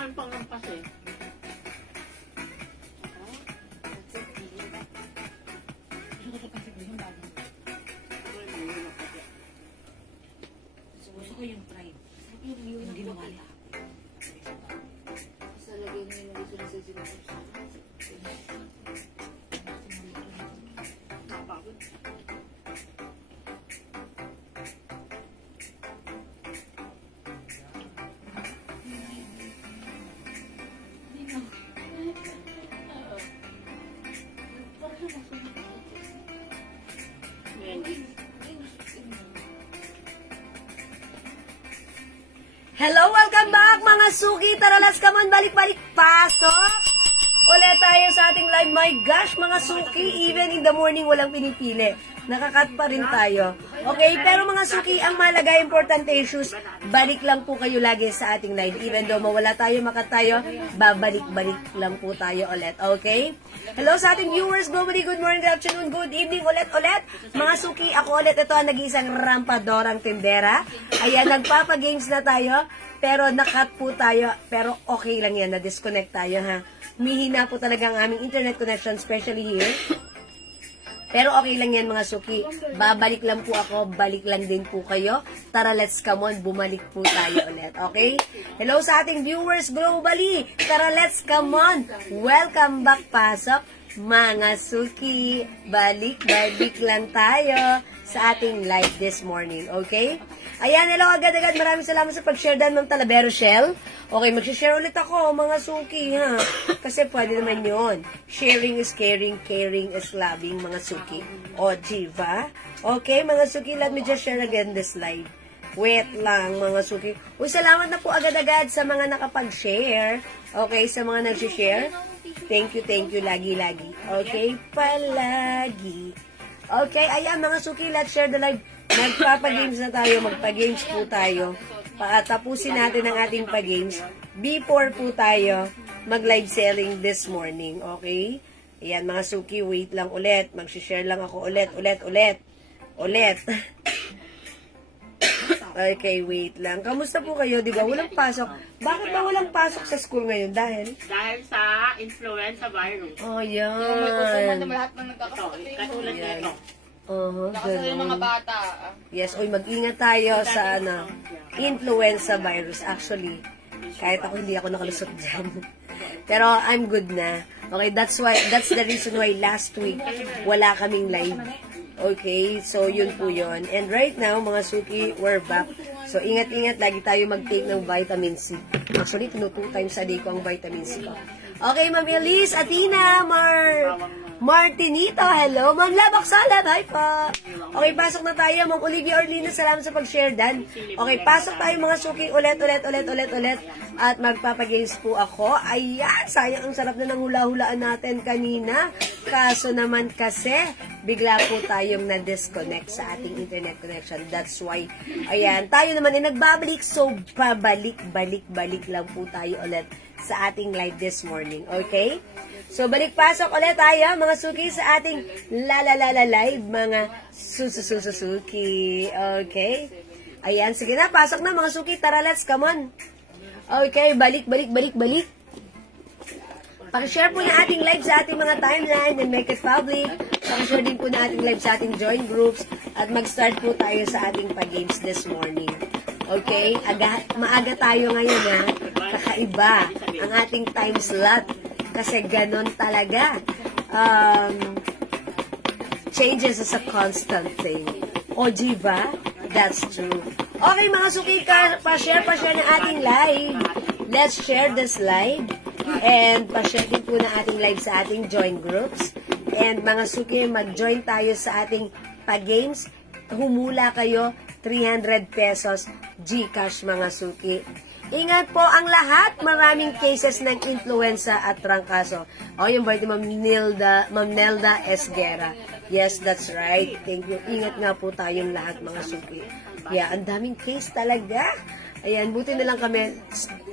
kayong panglampas eh. Gusto ko yung pride. Hindi nawala. Sa lagay na yung gusto na sa sinasabi. Nakapagod. Hello, welcome back mga suki. Tara, let's come on, balik-balik. Pasok! Ulit tayo sa ating live. My gosh, mga suki, even in the morning, walang pinipili. Nakakat pa rin tayo. Okay, pero mga suki, ang mahalaga, importante issues, balik lang po kayo lagi sa ating live. Even though mawala tayo, makat tayo, babalik-balik lang po tayo ulit. Okay? Hello sa ating viewers, globally, good morning, good afternoon, good evening, ulit. Mga suki, ako ulit, ito ang nag-iisang rampadorang tindera. Ayan, nagpapagames na tayo, pero nakat po tayo, pero okay lang yan, na-disconnect tayo ha. Mihina po talaga ang aming internet connection, especially here. Pero okay lang yan mga suki. Babalik lang po ako, balik lang din po kayo. Tara, let's come on, bumalik po tayo ulit. Okay? Hello sa ating viewers globally. Tara, let's come on. Welcome back, pasok. Mga suki, balik-balik lang tayo sa ating live this morning. Okay? Ayan, hello agad-agad. Maraming salamat sa pag-share dan ng Talavera Shell. Okay, mag-share ulit ako, mga suki, ha? Kasi pwede naman yun. Sharing is caring, caring is loving, mga suki. O, diba? Okay, mga suki, let me just share again this live. Wait lang, mga suki. Uy, salamat na po agad-agad sa mga nakapag-share. Okay, sa mga nag-share. Thank you, lagi-lagi. Okay, palagi. Okay, ayan, mga suki, let's share the live. Magpapagames na tayo, magpa-games po tayo. Tapusin natin ang ating pag-games before po tayo mag-live selling this morning, okay? Ayan, mga suki, wait lang ulit. Mag-share lang ako ulit. Okay, wait lang. Kamusta po kayo, di ba? Walang pasok. Bakit ba walang pasok sa school ngayon? Dahil sa influenza virus. Oh, yan. Lahat ng nagkakasakit. Katulad nito. Nakasal yung mga bata. Yes, oy, mag-ingat tayo sa influenza virus. Actually, kahit ako hindi ako nakalusot dyan. Pero I'm good na. Okay, that's the reason why last week wala kaming live. Okay, so yun po yun. And right now, mga suki, we're back. So ingat-ingat, lagi tayo mag-take ng vitamin C. Actually, 2 times a day ko ang vitamin C ko. Okay, Ma'am Elise, Athena, Martinito, hello. Ma'am Labak Salad, hi pa. Okay, pasok na tayo. Ma'am Olivia Orlina, salamat sa pag-share dan. Okay, pasok tayo mga suki. Ulit. At magpapagames po ako. Ayan, sayang ang sarap na ng hula-hulaan natin kanina. Kaso naman kasi, bigla po tayong na-disconnect sa ating internet connection. That's why, ayan, tayo naman ay nagbabalik. So, pabalik-balik lang po tayo ulit sa ating live this morning. Okay? So, balik-pasok ulit tayo, mga suki, sa ating live, mga suki. Okay? Ayan, sige na, pasok na, mga suki. Tara, let's, come on. Okay, balik. Pakishare po na ating live sa ating mga timeline and make it public. Pakishare din po na ating live sa ating join groups at mag-start po tayo sa ating pag-games this morning. Okay? Maaga tayo ngayon, ha? Kakaiba ang ating time slot. Kasi ganon talaga. Changes is a constant thing. O, diba? That's true. Okay, mga suki, pa-share ng ating live. Let's share this live. And pa-share din po na ating live sa ating join groups. And mga suki, mag-join tayo sa ating pag-games. Humula kayo, 300 pesos GCash, mga suki. Ingat po ang lahat. Maraming cases ng influenza at trangkaso. O, yung birthday, Ma'am Nelda Esguera. Yes, that's right. Thank you. Ingat nga po tayong lahat, mga suki. Yeah, ang daming case talaga. Ayan, buti na lang kami,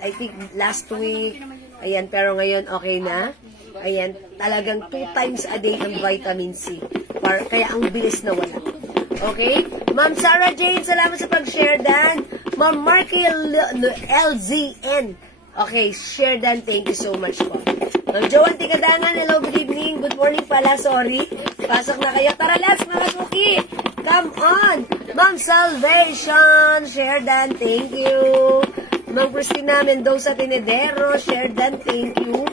I think, last week. Ayan, pero ngayon, okay na. Ayan, talagang 2 times a day ang vitamin C. Kaya ang bilis na wala. Okay? Ma'am Sarah Jane, salamat sa pag-share dan. Ma'am Marky LZN. Okay, share dan. Thank you so much po. Ma'am Joanne Tigadangan, hello, good evening. Good morning pala, sorry. Pasok na kayo. Tara, let's mga suki. Come on. Ma'am Salvation, share dan. Thank you. Ma'am Christina Mendoza Tinedero, share dan. Thank you.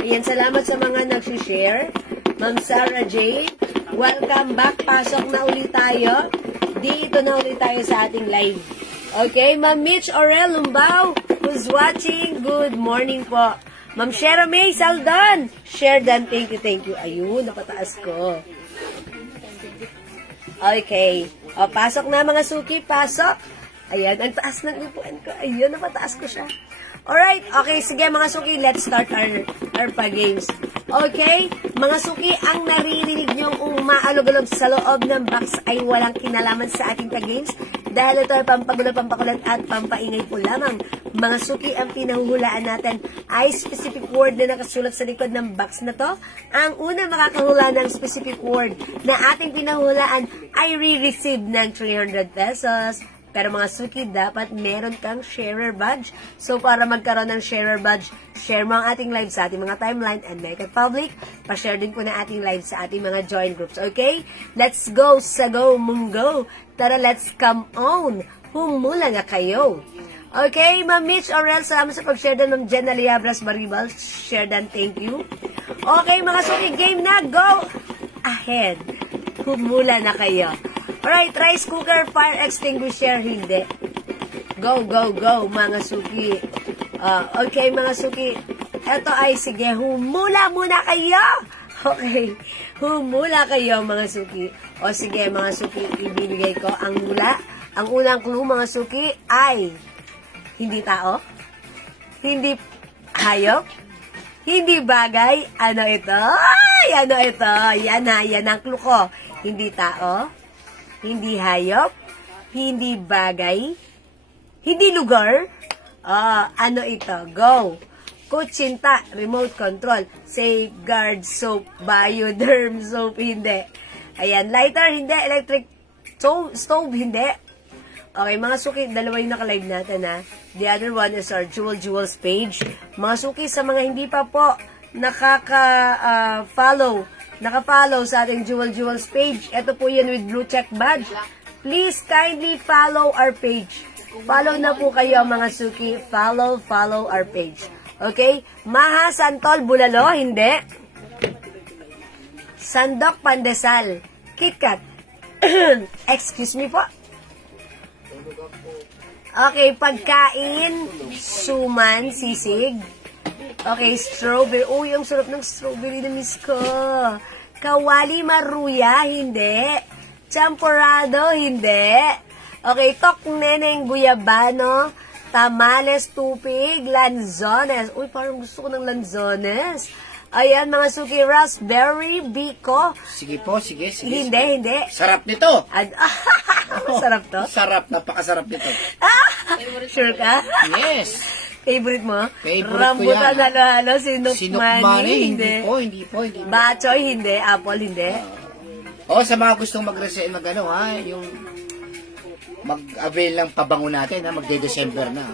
Ayan, salamat sa mga nag-share. Ma'am Sarah J, welcome back. Pasok na ulit tayo. Dito na ulit tayo sa ating live. Okay, Ma'am Mitch Aurel Lumbao, who's watching, good morning po. Ma'am Shera May Saldan, share dan, thank you. Ayun, napataas ko. Okay, o, pasok na mga suki, pasok. Ayan, ang taas ng ipuan ko. Ayun, napataas ko siya. Alright, okay, sige mga suki, let's start our pa-games. Okay, mga suki, ang naririnig niyong umaalog-alog sa loob ng box ay walang kinalaman sa ating pa-games dahil ito ay pampagulo, pampakulat at pampaingay po lamang. Mga suki, ang pinahuhulaan natin ay specific word na nakasulat sa likod ng box na to. Ang una makakahula ng specific word na ating pinahuhulaan ay re-receive ng 300 pesos. Pero mga suki, dapat meron kang sharer badge. So, para magkaroon ng sharer badge, share mo ang ating live sa ating mga timeline and make it public. Pa-share din po na ating live sa ating mga join groups. Okay? Let's go, Sago Mungo. Tara, let's come on. Humula nga kayo. Okay, Ma'am Mitch Aurel, salamat sa pag-share din. Ma'am Jenna Liabras Maribal, share dan, thank you. Okay, mga suki, game na. Go ahead. Humula na kayo. Alright, rice cooker, fire extinguisher, hindi. Go, mga suki. Okay, mga suki. Ito ay, sige, humula muna kayo. Okay, humula kayo, mga suki. O sige, mga suki, ibibigay ko ang hula. Ang unang clue, mga suki, ay hindi tao, hindi hayop, hindi bagay. Ano ito? Ay, ano ito? Yan ang clue ko. Hindi tao, hindi hayop, hindi bagay, hindi lugar. Ano ito? Go. Kutsinta, remote control, safeguard soap, bioderm soap, hindi. Ayan, lighter, hindi. Electric stove, hindi. Okay, mga suki, dalawa yung naka-live natin, ha. The other one is our Jewels page. Mga suki, sa mga hindi pa po naka-follow sa ating Jewels page, ito po yan with blue check badge. Please kindly follow our page. Follow na po kayo, mga suki. Follow our page. Okay? Maha Santol Bulalo, hindi. Sandok Pandesal, KitKat. Excuse me po. Okay, pagkain, suman, sisig. Okay, strawberry. Uy, ang sarap ng strawberry na miss ko. Kawali maruya, hindi. Champurrado, hindi. Okay, tok neneng guyabano, tamales tupig, lanzones. Uy, parang gusto ko ng lanzones. Ayan, mga suki, raspberry, biko. Sige po, sige. Hindi. Sarap nito. Masarap to? Sarap, napakasarap nito. Sure ka? Yes. Favorite mo? Favorite ko Rambutan, yan. halo-halo, sinukmani, Hindi po. Bachoy, hindi. Apple, hindi. Sa mga gustong yung mag-avail ng pabango natin, magde-December na.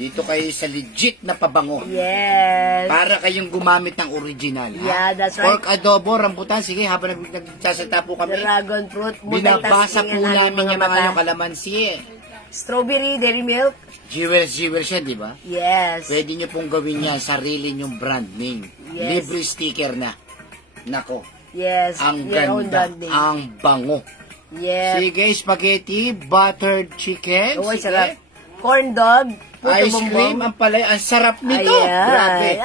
Dito kayo sa legit na pabango. Yes. Para kayong gumamit ng original. Yeah, that's right. Pork adobo, rambutan, sige, habang nagsasalita po kami. Dragon fruit, binabasa po namin yung mga kalamansi. Strawberry, dairy milk. Jewels yan, di ba? Yes. Pwede nyo pong gawin yan, sarili nyong brand name. Yes. Libre sticker na. Nako. Yes. Ang your own ganda, brand name. ang bango. Yes. Sige, spaghetti, buttered chicken. Oh, sige. sarap. Corn dog. Ice cream, ang palay, ang sarap nito. Ayan. Grabe.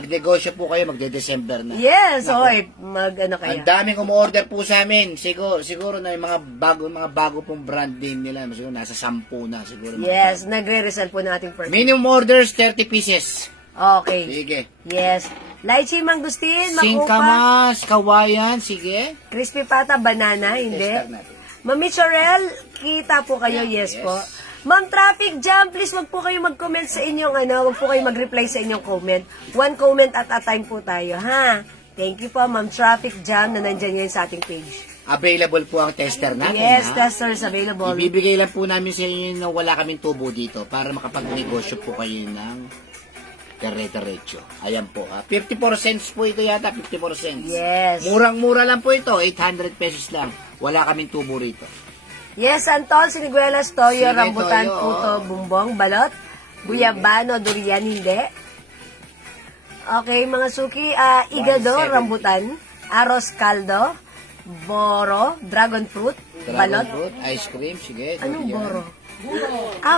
Magnegosyo po kayo, magde-December na. Yes, oy, mag-ano kayo. Ang daming umorder po sa amin. Siguro na yung mga bago pong brand name nila. Siguro nasa 10 na. Siguro. Yes, nagre-resell po natin first. Minimum orders, 30 pieces. Okay. Sige. Yes. Lychee mangustin, makupa. Singkamas, kawayan, sige. Crispy pata, banana, hindi. Tester natin. Mami Chorel, kita po kayo, yes po. Ma'am Traffic Jam, please wag po kayo mag-comment sa inyong wag po kayo mag-reply sa inyong comment. One comment at a time po tayo, ha? Thank you po, Ma'am Traffic Jam, na nandyan yun sa ating page. available po ang tester natin. Yes, ha? testers available. Ibibigay lang po namin sa inyo na wala kaming tubo dito para makapag-negosyo po kayo ng dire-diretso. Ayan po. 54 cents po ito yata, 54 cents. Yes. Murang-mura lang po ito, 800 pesos lang. Wala kaming tubo rito. Yes, Antol, siniguelas, toyo, Sige, rambutan, toyo, puto, bumbong, balot, guyabano, durian, hindi. Okay, mga suki, igado, 170. rambutan, aros caldo, boro, dragon fruit, balot. Dragon fruit, ice cream, sige. Anong durian. boro?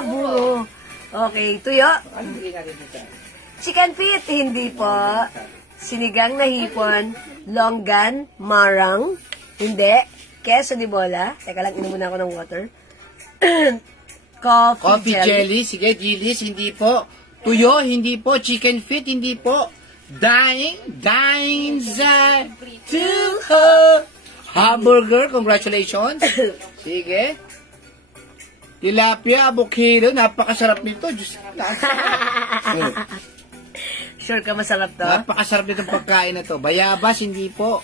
Buro. Okay, tuyo. Chicken feet, hindi po. Sinigang na hipon, longgan, marang, hindi. Queso di bola. Teka lang, inom muna ako ng water. Coffee Jelly, sige, Gillies, hindi po. Tuyo, hindi po. Chicken feet, hindi po. Dying to her. Hamburger, congratulations. Sige. Tilapia, avocado, napakasarap nito. Diyos, Sure ka masarap to? napakasarap nitong pagkain na to. Bayabas, hindi po.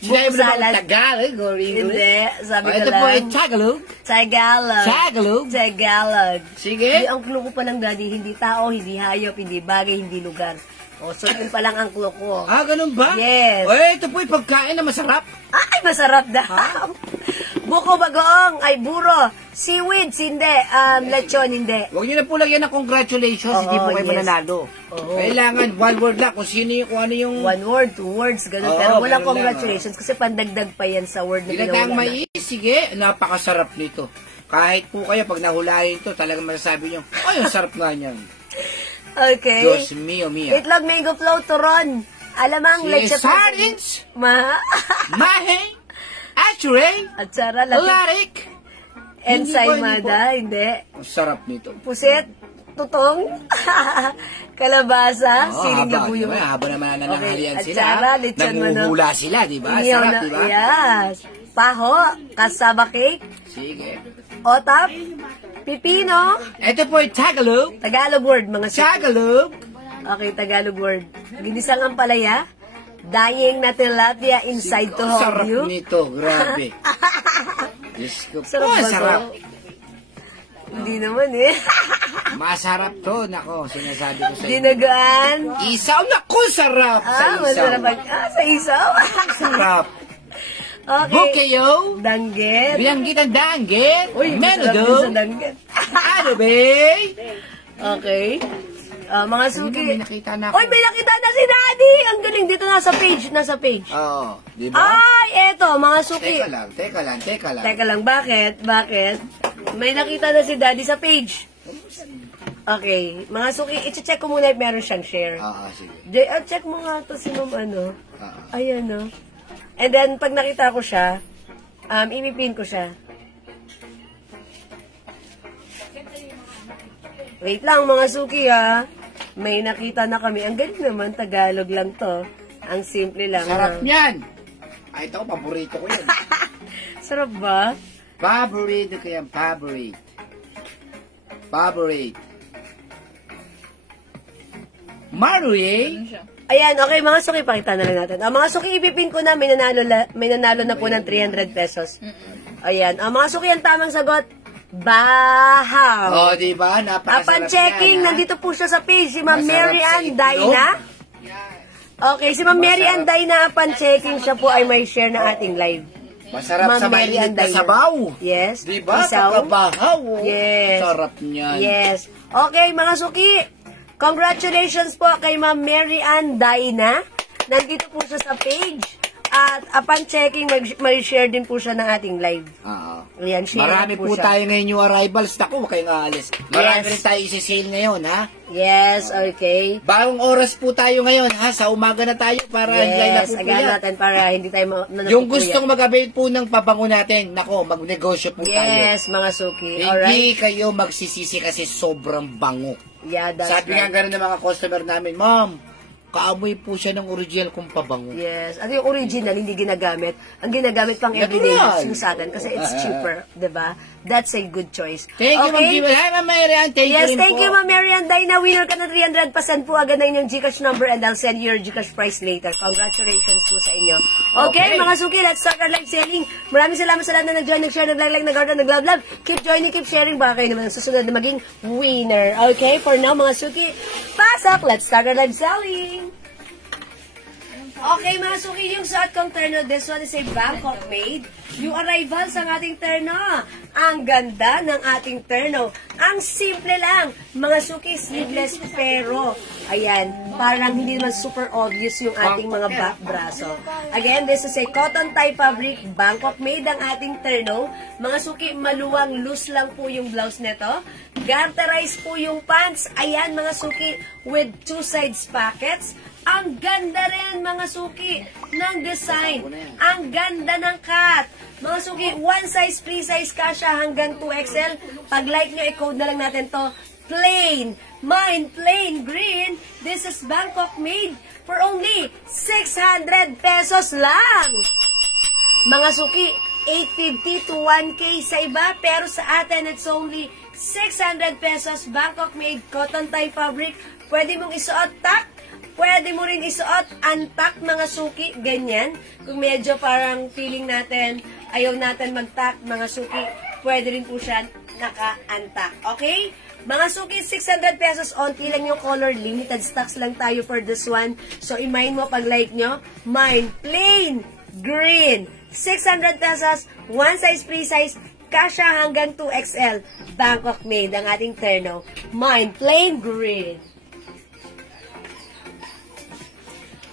Buko Sinabi mo na salad. Tagalog or English? Hindi, sabi ko Ito lang. po ay Tagalog. Tagalog. Tagalog. Tagalog. Sige. Hindi, ang clue ko pa lang, Daddy, hindi tao, hindi hayop, hindi bagay, hindi lugar. O, so yun pa lang ang clue ko. Ganun ba? Yes. O, ito po ay pagkain na masarap. Ay, masarap daw. Buko bagoong, ay buro. Seaweed, hindi. Lechon, hindi. Huwag niyo na po lagyan ng congratulations, Oo, hindi po kayo yes. mananalo. Oo. Kailangan one word lang kung sino yung, kung ano yung One word, two words, ganun. Oo, Pero walang ganun congratulations kasi pandagdag pa yan sa word na ginataang ginawa na. mais. Sige, napakasarap nito. Kahit po kayo, pag nahulayin to, talagang masasabi nyo, ay, ang sarap nga niyan. Okay. Diyos mio, mia. Itlog, mango flow, turon. Alamang, Si leche sardines, mahe, achure, At sara, larik. ensaymada, hindi. Ang sarap nito. Pusit, tutong, kalabasa, siling na haba, buyo. diba? Haba naman na nanghalian At sila. sara, lechon Nanguhula sila, di ba? Iyaw Sarap, na- di ba? Yes. Paho, kasaba cake, Sige. otap, pipino, Ito po ay Tagalog. Tagalog word, mga suki. Tagalog. Okay, Tagalog word. Ginisang ampalaya, dying na tilapia inside to hold Sarap you. nito, grabe. Diyos ko po, Sarap ba to? sarap. Hindi naman eh. Masarap to, nako, sinasabi ko sa inyo. Dinagaan. Isaw, nako, sarap sa isaw. Masarap. Sa isaw. Sarap. Okay. Bukayo, Danggit. biyanggit ang danggit, Uy, masarap din sa menudo, danggit. ano be? Okay. Mga suki. May nakita na ako. Uy, may nakita na si Daddy! Ang galing. Dito nasa page. Oo, di ba? Ay, eto, mga suki. Teka lang. Teka lang, bakit? May nakita na si Daddy sa page. Okay, mga suki, i-check ko muna if meron siyang share. Sige. Check mo nga to si Ma'am ano. Oo. Ayan, no. And then, pag nakita ko siya, ipipin ko siya. Wait lang, mga suki, ha. May nakita na kami. Ang galing naman, Tagalog lang to. Ang simple lang. Sarap ha? niyan. Ay, ito, paborito ko yan. Sarap ba? Paborito ko yan, favorite. Maruye. Ayan, okay, mga suki, pakita na lang natin. Mga suki, ipipin ko na, may nanalo na po ng 300 pesos. Ayan, mga suki, ang tamang sagot, bahaw. Di ba? Napakasarap Upon checking, yan, ha? nandito po siya sa page, si Ma'am Masarap Mary sa Ann itlog. Dayna. Okay, si Ma'am Mary Ann Dayna, upon checking, siya po ay may share na ating live. Masarap Ma'am sa Mary mainit Ann na Dayna. sabaw. Yes. Di ba? Isaw. Kakabahaw. Yes. Sarap niyan. Yes. Okay, mga suki, congratulations po kay Ma'am Mary Ann Dayna. Nandito po siya sa page. At upon checking, may share din po siya ng ating live. Oo. Ayan, share Marami po siya. tayo ngayon yung arrivals. Naku, huwag kayong aalis. Marami Yes. rin tayo isi-sale ngayon, ha? Yes, okay. Bagong oras po tayo ngayon, ha? Sa umaga na tayo para line na Yes, po po again yan. natin para hindi tayo Yung gustong mag-avail po ng pabango natin, nako, magnegosyo po tayo. Yes, mga suki. Hindi Alright. kayo magsisisi kasi sobrang bango. Yeah, that's Sabi nga right. gano'n ng mga customer namin, Ma'am, kaamoy po siya ng original kong pabango. Yes. At yung original, hindi ginagamit. Ang ginagamit pang everyday use sa atin kasi it's cheaper. Diba? That's a good choice. Thank you, Ma'am Jewel. Hi, Ma'am Marian. Thank you Yes, rin thank po. you, Ma'am Marian. Dahil na winner ka na 300% po agad na inyong Gcash number and I'll send you your Gcash price later. Congratulations po sa inyo. Okay, mga suki, let's start our live selling. Maraming salamat sa lahat na nag-join, nag-share, nag-like, nag-order, nag-love. Keep joining, keep sharing. Baka kayo naman ang susunod na maging winner. Okay, for now, mga suki, pasok. Let's start our live selling. Okay, mga suki, yung suot kong terno, this one is a Bangkok made. Yung arrival sa ating terno. Ang ganda ng ating terno. Ang simple lang. Mga suki, sleeveless, pero, ayan, parang hindi naman super obvious yung ating mga back braso. Again, this is a cotton tie fabric, Bangkok made ang ating terno. Mga suki, maluwang loose lang po yung blouse nito. Garterized po yung pants. Ayan, mga suki, with two sides pockets. Ang ganda rin, mga suki, ng design. Ang ganda ng cut. Mga suki, one size, free size kasha hanggang 2XL. Pag like nyo, i-code na lang natin to. Plain. Mine, plain green. This is Bangkok made for only 600 pesos lang. Mga suki, 850 to 1K sa iba. Pero sa atin, it's only 600 pesos. Bangkok made, cotton tie fabric. Pwede mong isuot tak. Pwede mo rin isuot, untuck, mga suki, ganyan. Kung medyo parang feeling natin, ayaw natin mag-tuck, mga suki, pwede rin po siya naka-untuck. Okay? Mga suki, 600 pesos, onti lang yung color, limited stocks lang tayo for this one. So, i-mine mo pag like nyo, mine, plain, green, 600 pesos, one size, free size, kasha hanggang 2XL, Bangkok made, ang ating terno, mine, plain, green.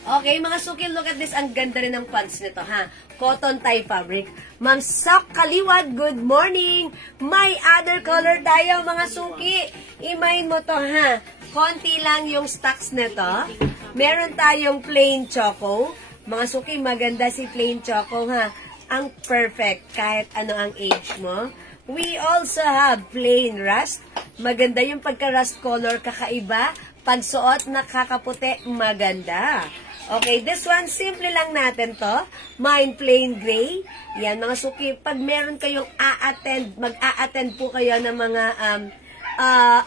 Okay, mga suki, look at this. Ang ganda rin ng pants nito, ha? Cotton tie fabric. Ma'am Sok Kaliwat, good morning. May other color tayo, mga suki. I-mine mo to, ha? Konti lang yung stocks nito. Meron tayong plain choco. Mga suki, maganda si plain choco, ha? Ang perfect, kahit ano ang age mo. We also have plain rust. Maganda yung pagka-rust color, kakaiba. Pagsuot, nakakaputi, maganda. Okay, this one, simple lang natin to. Mine plain gray. Yan, mga suki. Pag meron kayong mag-a-attend po kayo ng mga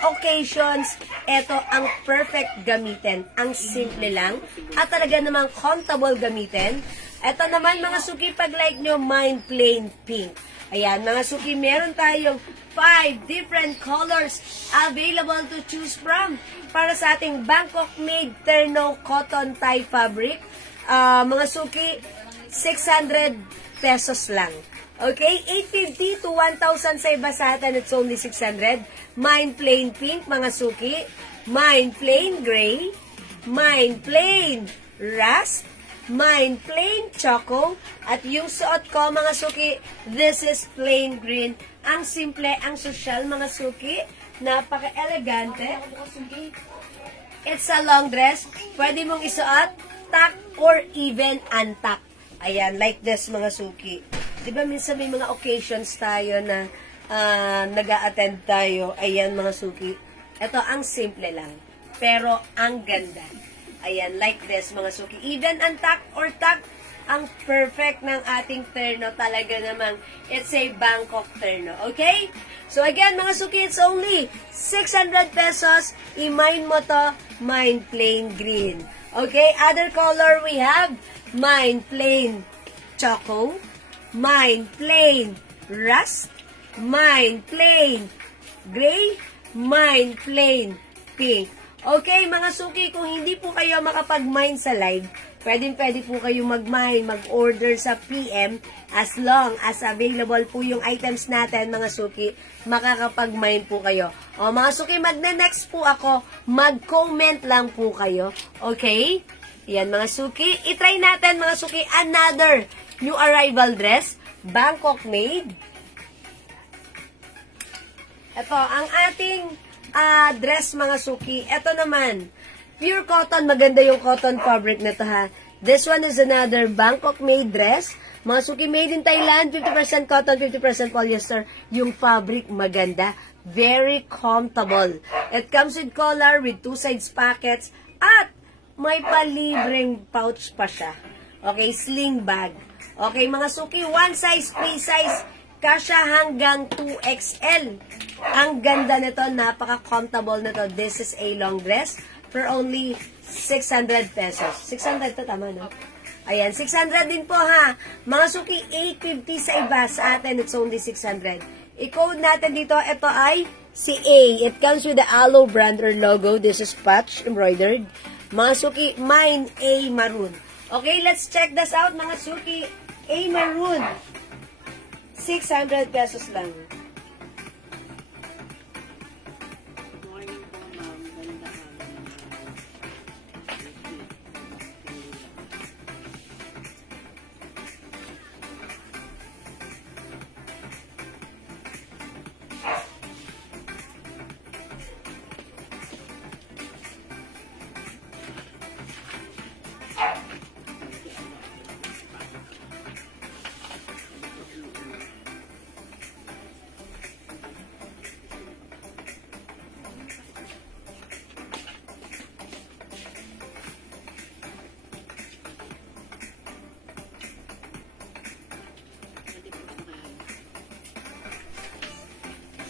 occasions, ito ang perfect gamitin. Ang simple lang. At talaga namang comfortable gamitin. Ito naman, mga suki, pag like nyo, mine plain pink. Ayan, mga suki, meron tayong 5 different colors available to choose from para sa ating Bangkok made terno cotton tie fabric. Mga suki, 600 pesos lang. Okay, 850 to 1,000 sa iba, sa atin it's only 600. Mine plain pink, mga suki. Mine plain gray. Mine plain rust. Mine plain choco. At yung suot ko, mga suki, this is plain green. Ang simple, ang social, mga suki. Napaka-elegante. It's a long dress. Pwede mong isuot, tuck, or even untuck. Ayan, like this, mga suki. Diba minsan may mga occasions tayo na nag-a-attend tayo. Ayan, mga suki. Ito, ang simple lang. Pero, ang ganda. Ayan, like this, mga suki. Even untuck or tuck, ang perfect ng ating terno. Talaga namang, it's a Bangkok terno. Okay? So, again, mga suki, it's only 600 pesos. I-mine mo to, mine plain green. Okay? Other color we have, mine plain choco, mine plain rust, mine plain gray, mine plain pink. Okay, mga suki, kung hindi po kayo makapag-mine sa live, pwede po kayo mag-mine, mag-order sa PM as long as available po yung items natin, mga suki, makakapag-mine po kayo. O, mga suki, magne-next po ako, mag-comment lang po kayo. Okay? Yan, mga suki. I-try natin, mga suki, another new arrival dress, Bangkok made. Ito, ang ating dress, mga suki. Ito naman, pure cotton. Maganda yung cotton fabric na to, ha. This one is another Bangkok made dress. Mga suki, made in Thailand. 50% cotton, 50% polyester. Yung fabric, maganda. Very comfortable. It comes with collar, with two sides pockets. At may palibreng pouch pa siya. Okay, sling bag. Okay, mga suki, one size, free size, kasya hanggang 2XL. Ang ganda nito, napaka-comfortable nito. This is a long dress for only 600 pesos. 600 to, tama, no? Ayan, 600 din po, ha. Mga suki, 850 sa iba. Sa atin, it's only 600. I-code natin dito, ito ay si A. It comes with the Aloe brand or logo. This is patch embroidered. Mga suki, mine A maroon. Okay, let's check this out, mga suki. A maroon. 600 pesos lang. Morning po, ma'am. Ganda ka.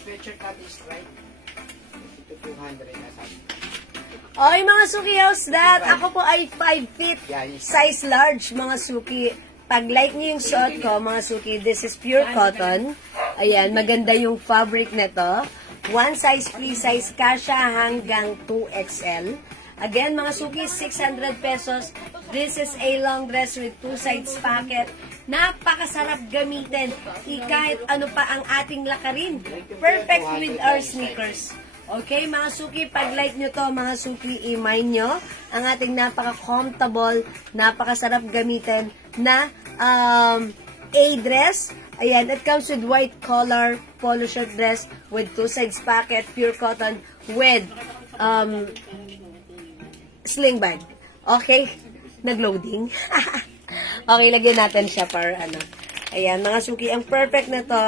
Sweatshirt natin is right. Ito 200 na sabi. Okay, mga suki, how's that? Ako po ay 5 feet, Yeah, size large, mga suki. Pag like niyo yung suot ko, mga suki, this is pure cotton. Ayan, maganda yung fabric nito. One size, free size, kasya hanggang 2XL. Again, mga suki, 600 pesos. This is a long dress with 2 sides pocket. Napakasarap gamitin. Kahit ano pa ang ating lakarin. Perfect with our sneakers. Okay, mga suki, pag like nyo to, mga suki, i-mine nyo ang ating napaka-comfortable, napakasarap gamitin na A-dress. Ayan, it comes with white collar, polo shirt dress with 2 sides pocket, pure cotton with sling bag. Okay? Nag-loading. Okay, lagyan natin siya para ano. Ayan, mga suki, ang perfect na to,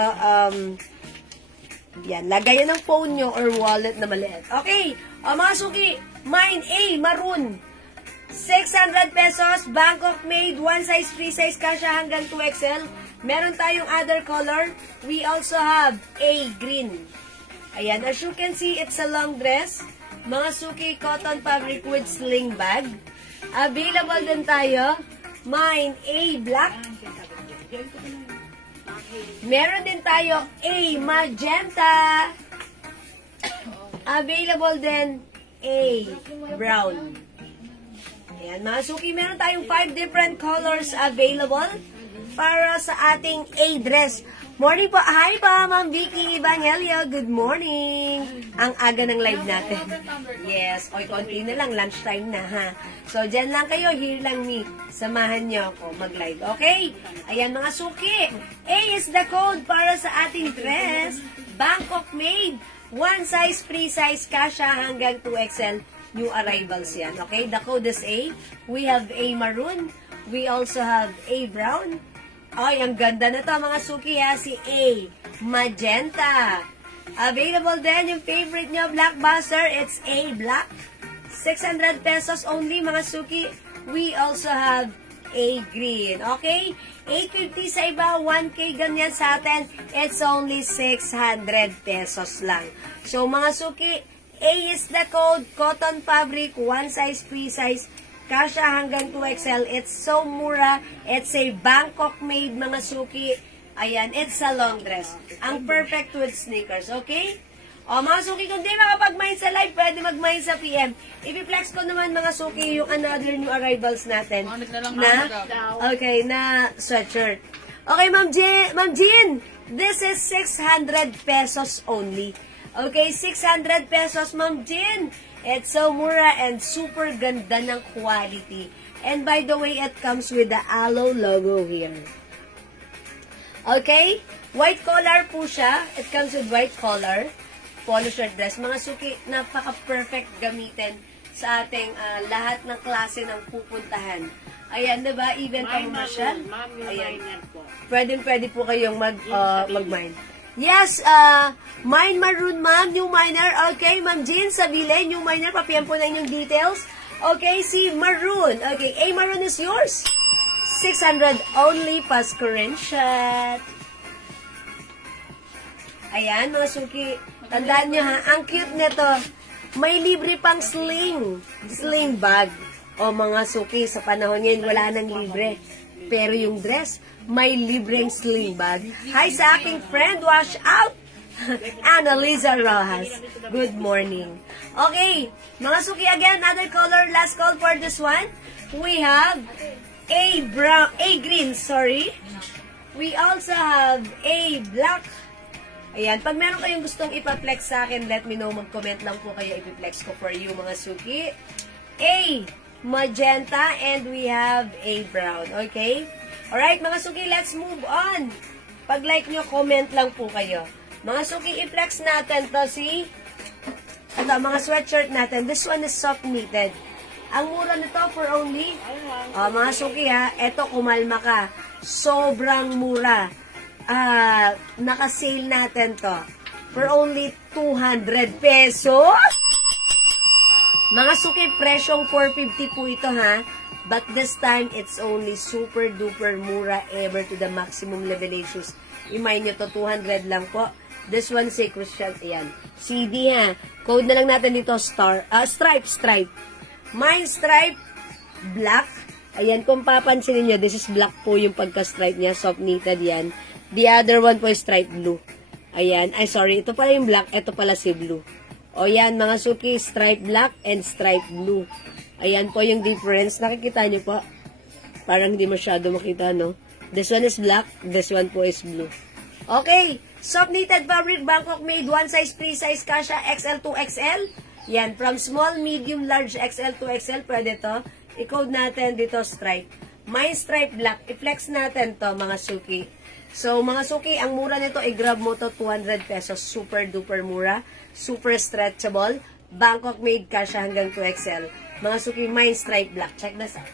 yan, lagayan ng phone nyo or wallet na maliit. Okay, mga suki, mine A, maroon. 600 pesos, Bangkok made, one size, free size, kasya hanggang 2XL. Meron tayong other color. We also have A, green. Ayan, as you can see, it's a long dress. Mga suki, cotton fabric with sling bag. Available din tayo. Mine A, black. Meron din tayo A, magenta. Available din A, brown. Ayan, mga suki, meron tayong 5 different colors available para sa ating A-dress. Morning po. Hi pa, Ma'am Vicky Evangelio. Good morning. Ang aga ng live natin. Yes. Oy, konti na lang. Lunchtime na, ha? So, dyan lang kayo. Here lang me. Samahan niyo ako mag-live. Okay? Ayan, mga suki. A is the code para sa ating dress. Bangkok made. One size, free size, kasya hanggang 2XL. New arrivals yan. Okay? The code is A. We have A maroon. We also have A brown. Ay, ang ganda na to, mga suki, ha? Si A, magenta. Available din yung favorite nyo, Blockbuster. It's A, black. 600 pesos only, mga suki. We also have A, green. Okay? 850 sa iba, 1K ganyan sa atin. It's only 600 pesos lang. So, mga suki, A is the code, cotton fabric, one size, free size, kasya hanggang 2XL. It's so mura. It's a Bangkok made, mga suki. Ayan, it's a long dress. Ang perfect with sneakers, okay? O, mga suki, kung di makapag-mine sa live, pwede mag-mine sa PM. I-flex ko naman, mga suki, yung another new arrivals natin. Okay, na sweatshirt. Okay, Ma'am Jean, this is 600 pesos only. Okay, 600 pesos, Ma'am Jean. It's so mura and super ganda ng quality. And by the way, it comes with the Aloe logo here. Okay? White collar po siya. It comes with white collar. Polo shirt dress. Mga suki, napaka-perfect gamitin sa ating lahat ng klase ng pupuntahan. Ayan, diba? Even pamamasyal. Ayan. Pwede po kayong mag-mine. Yes, mine maroon, ma'am. New miner. Okay, Ma'am Jean, sa Ville, new miner. Papiyan po na inyong details. Okay, si Maroon. Okay, A Maroon is yours. 600 only, Pasko rin shot. Ayan, mga suki. Tandaan nyo ha, ang cute nito. May libre pang sling bag. O mga suki, sa panahon ngayon, wala nang libre. Pero yung dress, may libreng sling bag. Hi sa aking friend, wash out! Annalisa Rojas. Good morning. Okay, mga suki, again, another color. Last call for this one. We have A green, sorry. We also have A black. Ayan, pag meron kayong gustong ipa-flex sa akin, let me know, mag-comment lang po kayo, ipi-flex ko for you, mga suki. A magenta, and we have A brown, okay? Alright, mga suki, let's move on. Pag like nyo, comment lang po kayo. Mga suki, i-flex natin to mga sweatshirt natin. This one is soft knitted. Ang mura nito for only, mga suki ha, eto kumalma ka. Sobrang mura. Naka-sale natin to for only 200 pesos. Mga suki, presyong 450 po ito ha. But this time, it's only super duper mura ever to the maximum level issues. Imay nyo to, 200 lang po. This one, say Christian, ayan. CD ha. Code na lang natin dito, stripe. Mine stripe, black. Ayan, kung papansinin nyo, this is black po yung pagka-stripe niya. Soft knitted yan. The other one po is stripe blue. Ayan. Ay, sorry. Ito pala yung black. Ito pala si blue. O yan, mga suki, stripe black and stripe blue. Ayan po yung difference. Nakikita nyo po? Parang hindi masyado makita, no? This one is black. This one po is blue. Okay. Soft knitted fabric, Bangkok made. One size, free size, kasha, XL to XL. Yan. From small, medium, large, XL to XL. Pwede to. I-code natin dito, stripe. May stripe black. I-flex natin to, mga suki. So, mga suki, ang mura nito, i-grab mo to 200 pesos. Super duper mura. Super stretchable. Bangkok made, kasha hanggang 2XL. Mga suki, may stripe black. Check this out.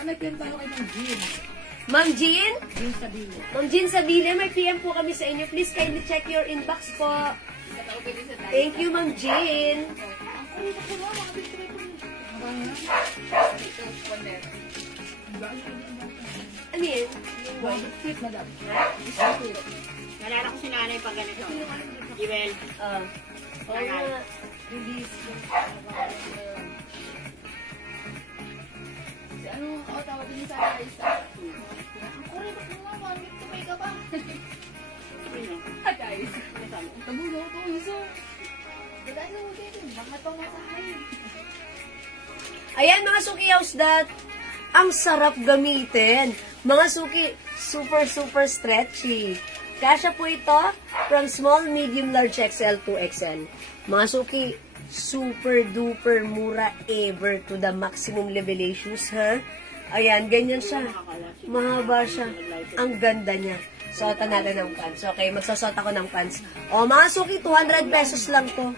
May PM tayo kay Ma'am Jean. Ma'am Jean? Jean Sabile. Ma'am Jean Sabile, may PM po kami sa inyo. Please kindly check your inbox po. Thank you, Ma'am Jean. Ano yun? Fit, madam. Nalala ko si nanay pag ganito. Jewel. Oo nga. Hindi. Si ano, tawag din sa isa. Ang kulit ko nga, bakit tumay ka ba? Ay, guys. Tabulo ko, iso. Dadaan lang mo dito. Baka pang masahay. Ayan, mga suki house that. Ang sarap gamitin. Mga suki, super stretchy. Kasya po ito from small, medium, large, XL to XL. Mga suki, super duper mura ever to the maximum level issues, ha? Ayan, ganyan siya. Mahaba siya. Ang ganda niya. Suotan natin ng pants. Okay, magsasot ako ng pants. O, mga suki, 200 pesos lang to.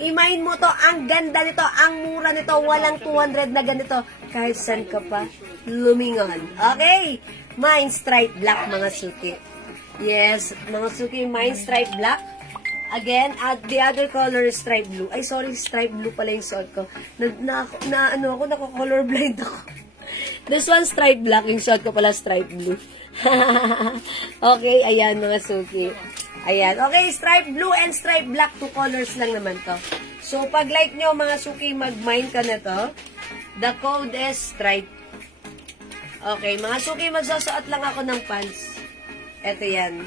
Imain mo to, ang ganda nito, ang mura nito, walang 200 na ganito. Kahit saan ka pa, lumingon. Okay, mine stripe black, mga suki. Yes, mga suki, mine stripe black. Again, at the other color is stripe blue. Ay, sorry, stripe blue pala yung suot ko. Nako-colorblind ako. This one stripe black, yung suot ko pala stripe blue. Okay, ayan mga suki. Ayan. Okay, stripe blue and stripe black. 2 colors lang naman to. So, pag like nyo, mga suki, mag-mine ka na to. The code is stripe. Okay, mga suki, magsasuot lang ako ng pants. Ito yan.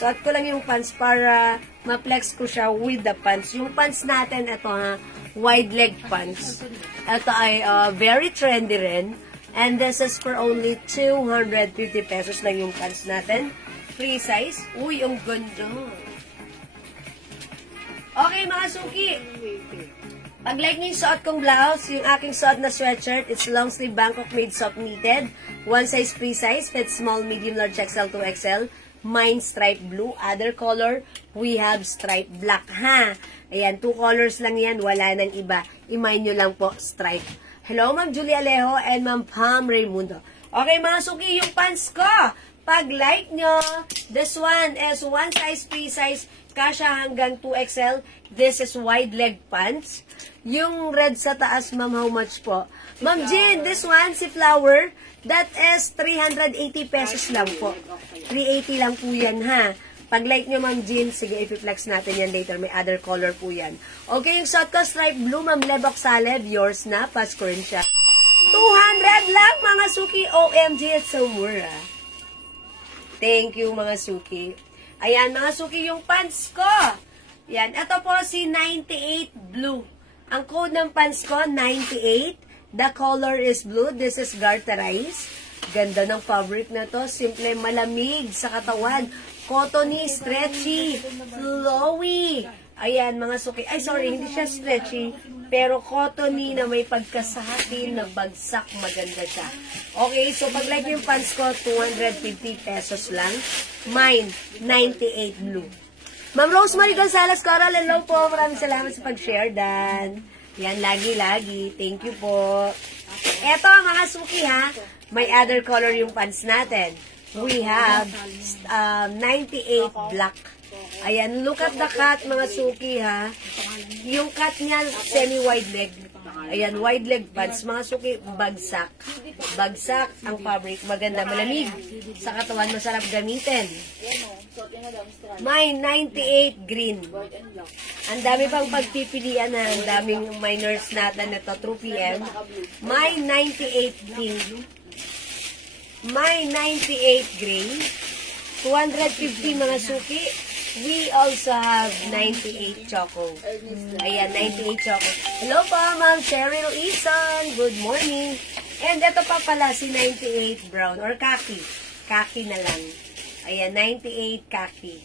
Suot ko lang yung pants para ma-flex ko siya with the pants. Yung pants natin, ito ha, wide leg pants. Ito ay very trendy rin. And this is for only 250 pesos lang yung pants natin. Free size. Uy, ang ganda. Okay, mga suki. Pag like nyo yung suot kong blouse, yung aking suot na sweatshirt, it's long sleeve Bangkok made soft knitted. One size, free size. Fits small, medium, large, XL to XL. Mine stripe blue. Other color, we have stripe black. Ha? Ayan, 2 colors lang yan. Wala nang iba. Imay nyo lang po, stripe. Hello, Ma'am Julia Alejo and Ma'am Pam Raimundo. Okay, mga suki, yung pants ko. Pag like nyo, this one is one size, free size, kasha hanggang 2XL. This is wide leg pants. Yung red sa taas, ma'am, how much po? Ma'am Jean, this one, si Flower, that is 380 pesos lang po. 380 lang po yan, ha? Pag like nyo, Ma'am Jean, sige, i-flex natin yan later. May other color po yan. Okay, yung shot ko, stripe blue, Ma'am Lebok Saleb, yours na, Pasko rin siya. 200 lang, mga suki. OMG, it's so mura. Thank you, mga suki. Ayan, mga suki, yung pants ko. Yan, ito po si 98 blue. Ang code ng pants ko, 98. The color is blue. This is garterized. Ganda ng fabric na to. Simple, malamig sa katawan. Cottony, stretchy, flowy. Ayan, mga suki. Ay, sorry, hindi siya stretchy. Pero cottony na may pagkasatin, nagbagsak, maganda siya. Okay, so pag like yung pants ko, 250 pesos lang. Mine, 98 blue. Ma'am Rosemary Gonzalez Coral, hello po. Maraming salamat sa pag-share, Dan. Yan, lagi-lagi. Thank you po. Eto, mga suki, ha. May other color yung pants natin. We have 98 black. Ayan, look at the cut, mga suki, ha. Yung cut niya, semi-wide leg. Ayan, wide leg pants. Mga suki, bagsak. Bagsak ang fabric. Maganda, malamig. Sa katawan, masarap gamitin. May 98 green. Ang dami pang pagpipilian na. Ang daming minors natin ito, 2 p.m. May 98 pink. May 98 gray. 250 mga suki. We also have 98 choco. Ayan, 98 choco. Hello po, Ma'am Cheryl Eason. Good morning. And ito pa pala si 98 brown or khaki. Khaki na lang. Ayan, 98 khaki.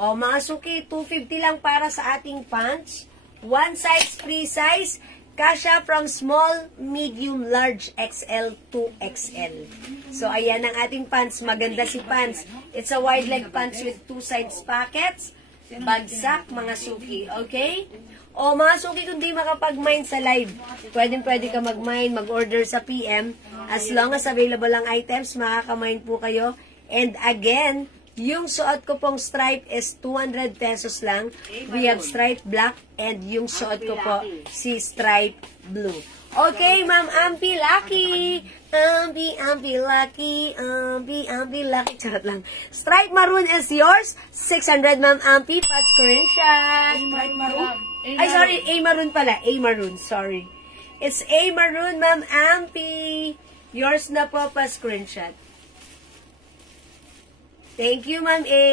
O, mga suki, 250 lang para sa ating pants. One size, free size. Kasha from small, medium, large, XL to XL. So, ayan ang ating pants. Maganda si pants. It's a wide leg pants with 2 sides pockets. Bagsak, mga suki. Okay? O, mga suki, kung di makapag-mine sa live, pwede ka mag-mine, mag-order sa PM. As long as available ang items, makaka-mine po kayo. And again, yung suot ko pong stripe is 200 pesos lang. We have stripe black and yung suot ko po si stripe blue. Okay, Ma'am Ampi Lucky. Ampi Lucky. Ampi Lucky. Charot lang. Stripe maroon is yours. 600, Ma'am Ampi. Pa-screenshot. Stripe maroon. Ay, sorry. A maroon pala. A maroon. Sorry. It's A maroon, Ma'am Ampi. Yours na po pa-screenshot. Thank you, Ma'am A.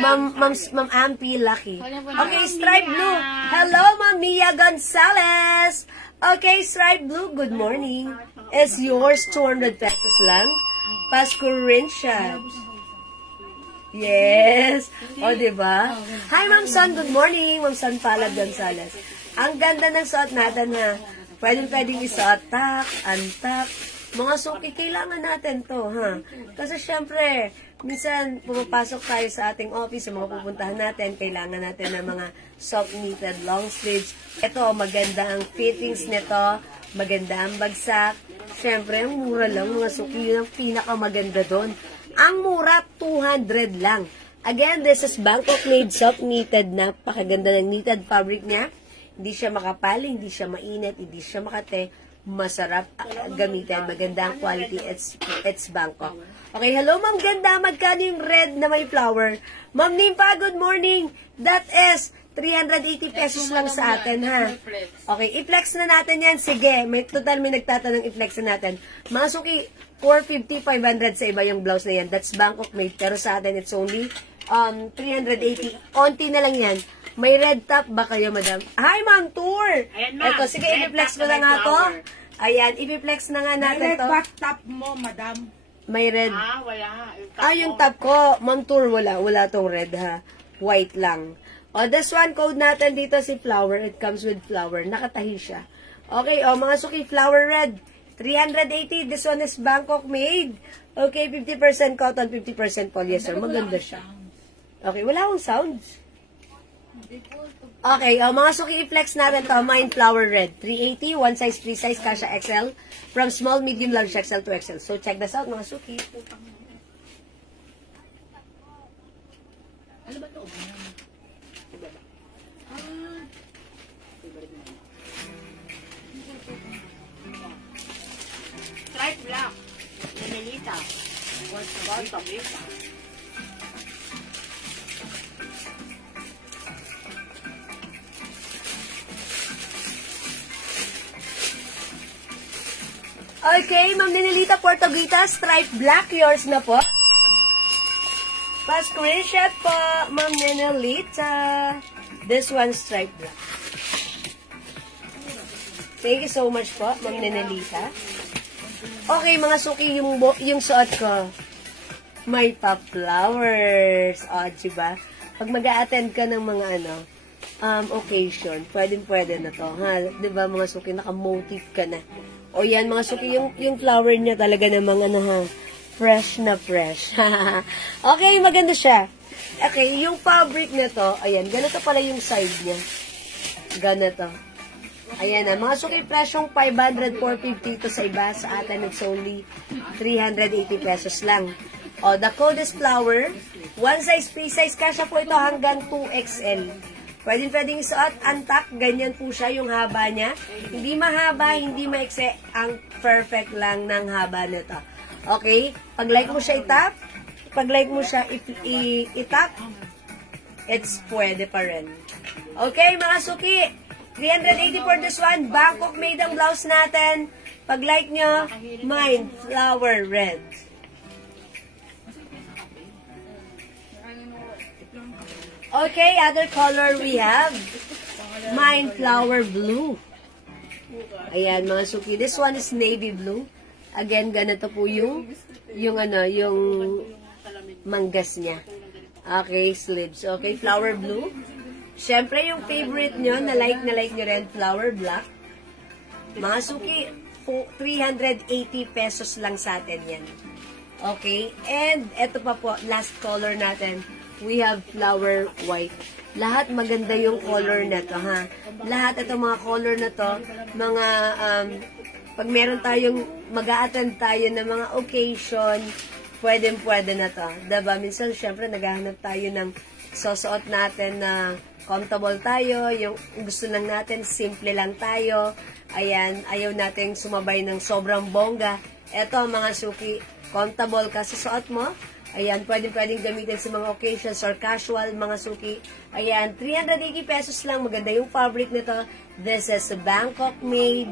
Ma'am Ampi Lucky. Okay, stripe blue. Hello, Ma'am Mia Gonzalez. Okay, stripe blue, good morning. Is yours 200 pesos lang? Pasko rin siya. Yes. O, diba? Hi, Ma'am Son, good morning. Ma'am Son Palad Gonzalez. Ang ganda ng suot natin, ha. Pwedeng isuot, tak, antak. Mga suki, kailangan natin to, ha? Kasi syempre, minsan pumapasok tayo sa ating office, sa mga pupuntahan natin, kailangan natin ng mga soft knitted long sleeves. Ito, maganda ang fittings nito, maganda ang bagsak. Syempre, ang mura lang, mga suki, yun ang pinakamaganda doon. Ang mura, 200 lang. Again, this is Bangkok made soft knitted, napakaganda ng knitted fabric niya. Hindi siya makapal, hindi siya mainit, hindi siya makate. Masarap gamitin. Maganda ang quality. It's Bangkok. Okay, hello Ma'am Ganda. Magkano yung red na may flower? Ma'am Nimpa, good morning. That is 380 pesos lang sa atin, ha? Okay, i-flex na natin yan. Sige, may nagtatanong i-flex na natin. Mga suki, 450, 500 sa iba yung blouse na yan. That's Bangkok made. Pero sa atin, it's only 380. Onti na lang yan. May red top ba kayo, madam? Hi, Ma'am Tour! Ayan, Ma'am. Ito, sige, i-flex ko na nga to. Ayan, i-flex na nga natin to. Red back top mo, madam. May red. Wala. Yung top ko, Ma'am Tour, wala. Wala tong red, ha. White lang. O, this one, code natin dito si flower. It comes with flower. Nakatahi siya. Okay, o, mga suki, flower red. 380. This one is Bangkok made. Okay, 50% cotton, 50% polyester. Maganda siya. Okay, wala akong sounds. Okay, mga suki, i-flex natin to. Mine flower red. 380, one size, free size, kasha XL. From small, medium, large XL to XL. So, check this out, mga suki. Stripe black. Nanilita. Bottom. Okay, Ma'am Ninilita Portuguita, stripe black, yours na po. Pa-screenshot po, Ma'am Ninilita. This one, stripe black. Thank you so much po, Ma'am Ninilita. Okay, mga suki, yung suot ko, may pa-flowers. O, diba? Pag mag-a-attend ka ng mga occasion, pwede na to. Ha? Diba, mga suki, naka-motif ka na. O yan, mga suki, yung flower niya talaga namang fresh na fresh. Okay, maganda siya. Okay, yung fabric na to, ayan, ganito pala yung side niya. Ganito. Ayan na, mga suki, presyong 500, 450 to sa iba. Sa atin, it's only 380 pesos lang. O, the code is flower. One size, free size, kasya po ito hanggang 2XL. Pwedeng isuot, antak, ganyan po siya yung haba niya. Hindi mahaba, hindi maiksi, ang perfect lang ng haba nito. Okay? Pag like mo siya itap, pag like mo siya itap, it's pwede pa rin. Okay, mga suki, 380 for this one. Bangkok made ang blouse natin. Pag like nyo, mine, flower red. Okay, other color we have mine flower blue. Ayan, mga suki. This one is navy blue. Again, ganito po yung manggas niya. Okay, sleeves. Okay, flower blue. Siyempre, yung favorite nyo, na like nyo rin, flower black. Mga suki, 380 pesos lang sa atin yan. Okay, and eto pa po, last color natin. We have flower white. Lahat maganda yung color na to, ha? Lahat itong mga color na to, mga, pag meron tayong, mag-a-attend tayo ng mga occasion, pwede na to. Diba? Minsan, syempre, naghahanap tayo ng susuot natin na comfortable tayo, yung gusto lang natin, simple lang tayo. Ayan, ayaw nating sumabay ng sobrang bongga. Eto, mga suki, comfortable ka sa suot mo. Ayan, pwedeng gamitin sa mga occasions or casual, mga suki. Ayan, 380 pesos lang. Maganda yung fabric nito. This is a Bangkok made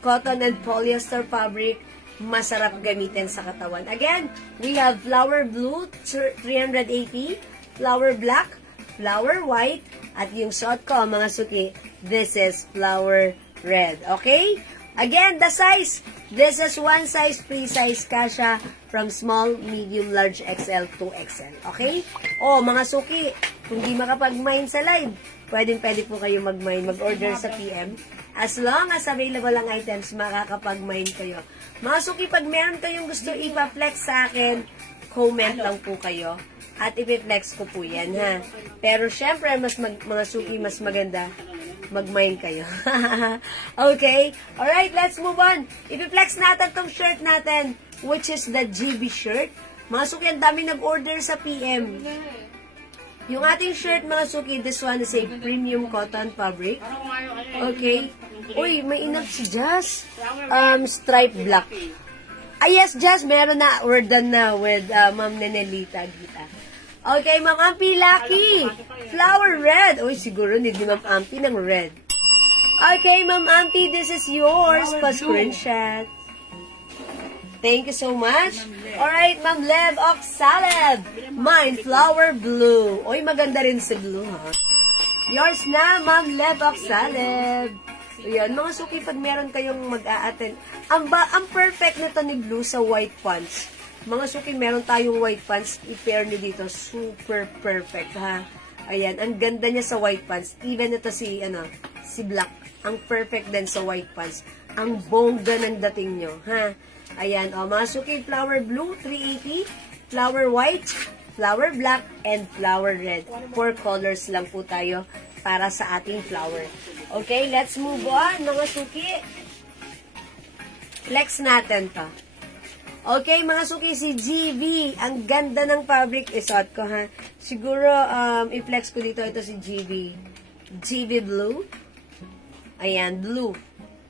cotton and polyester fabric. Masarap gamitin sa katawan. Again, we have flower blue, 380, flower black, flower white, at yung suot ko, mga suki, this is flower red. Okay? Again, the size, this is one size, free size, kasha from small, medium, large, XL to XL. Okay? O, mga suki, kung di makapag-mine sa live, pwede po kayo mag-mine, mag-order sa PM. As long as available ang items, makakapag-mine kayo. Mga suki, pag meron kayong gusto ipa-flex sa akin, comment lang po kayo. At ipi-flex ko po yan, ha? Pero syempre, mga suki, mas maganda mag-mine kayo. Okay? Alright, let's move on. Ipi-flex natin tong shirt natin, which is the GB shirt. Mga suki, ang dami nag-order sa PM. Yung ating shirt, mga suki, this one is a premium cotton fabric. Okay? Uy, may enough si Jazz. Stripe black. Ah, yes, Jazz, meron na. We're done na with Ma'am Nenelita Gita. Okay, Ma'am Ampi, Lucky. Flower red. Uy, siguro hindi Ma'am Ampi ng red. Okay, Ma'am Ampi, this is yours. Pa-screenshot. Thank you so much. Alright, Ma'am Lev Oxaleb. Mine, flower blue. Uy, maganda rin si blue, ha? Yours na, Ma'am Lev Oxaleb. Ayan, mga suki, pag meron kayong mag-a-attend. Ang perfect nito ni blue sa white pants. Mga suki, meron tayong white pants, i-pair nyo dito, super perfect, ha? Ayan, ang ganda niya sa white pants. Even ito si black, ang perfect din sa white pants. Ang bongga ng dating nyo, ha? Ayan, mga suki, flower blue, 380, flower white, flower black, and flower red. 4 colors lang po tayo para sa ating flower. Okay, let's move on, mga suki. Flex natin to. Okay, mga suki, si GV. Ang ganda ng fabric. Isuot ko, ha? Siguro, i-flex ko dito. Ito si GV. GV Blue. Ayan, blue.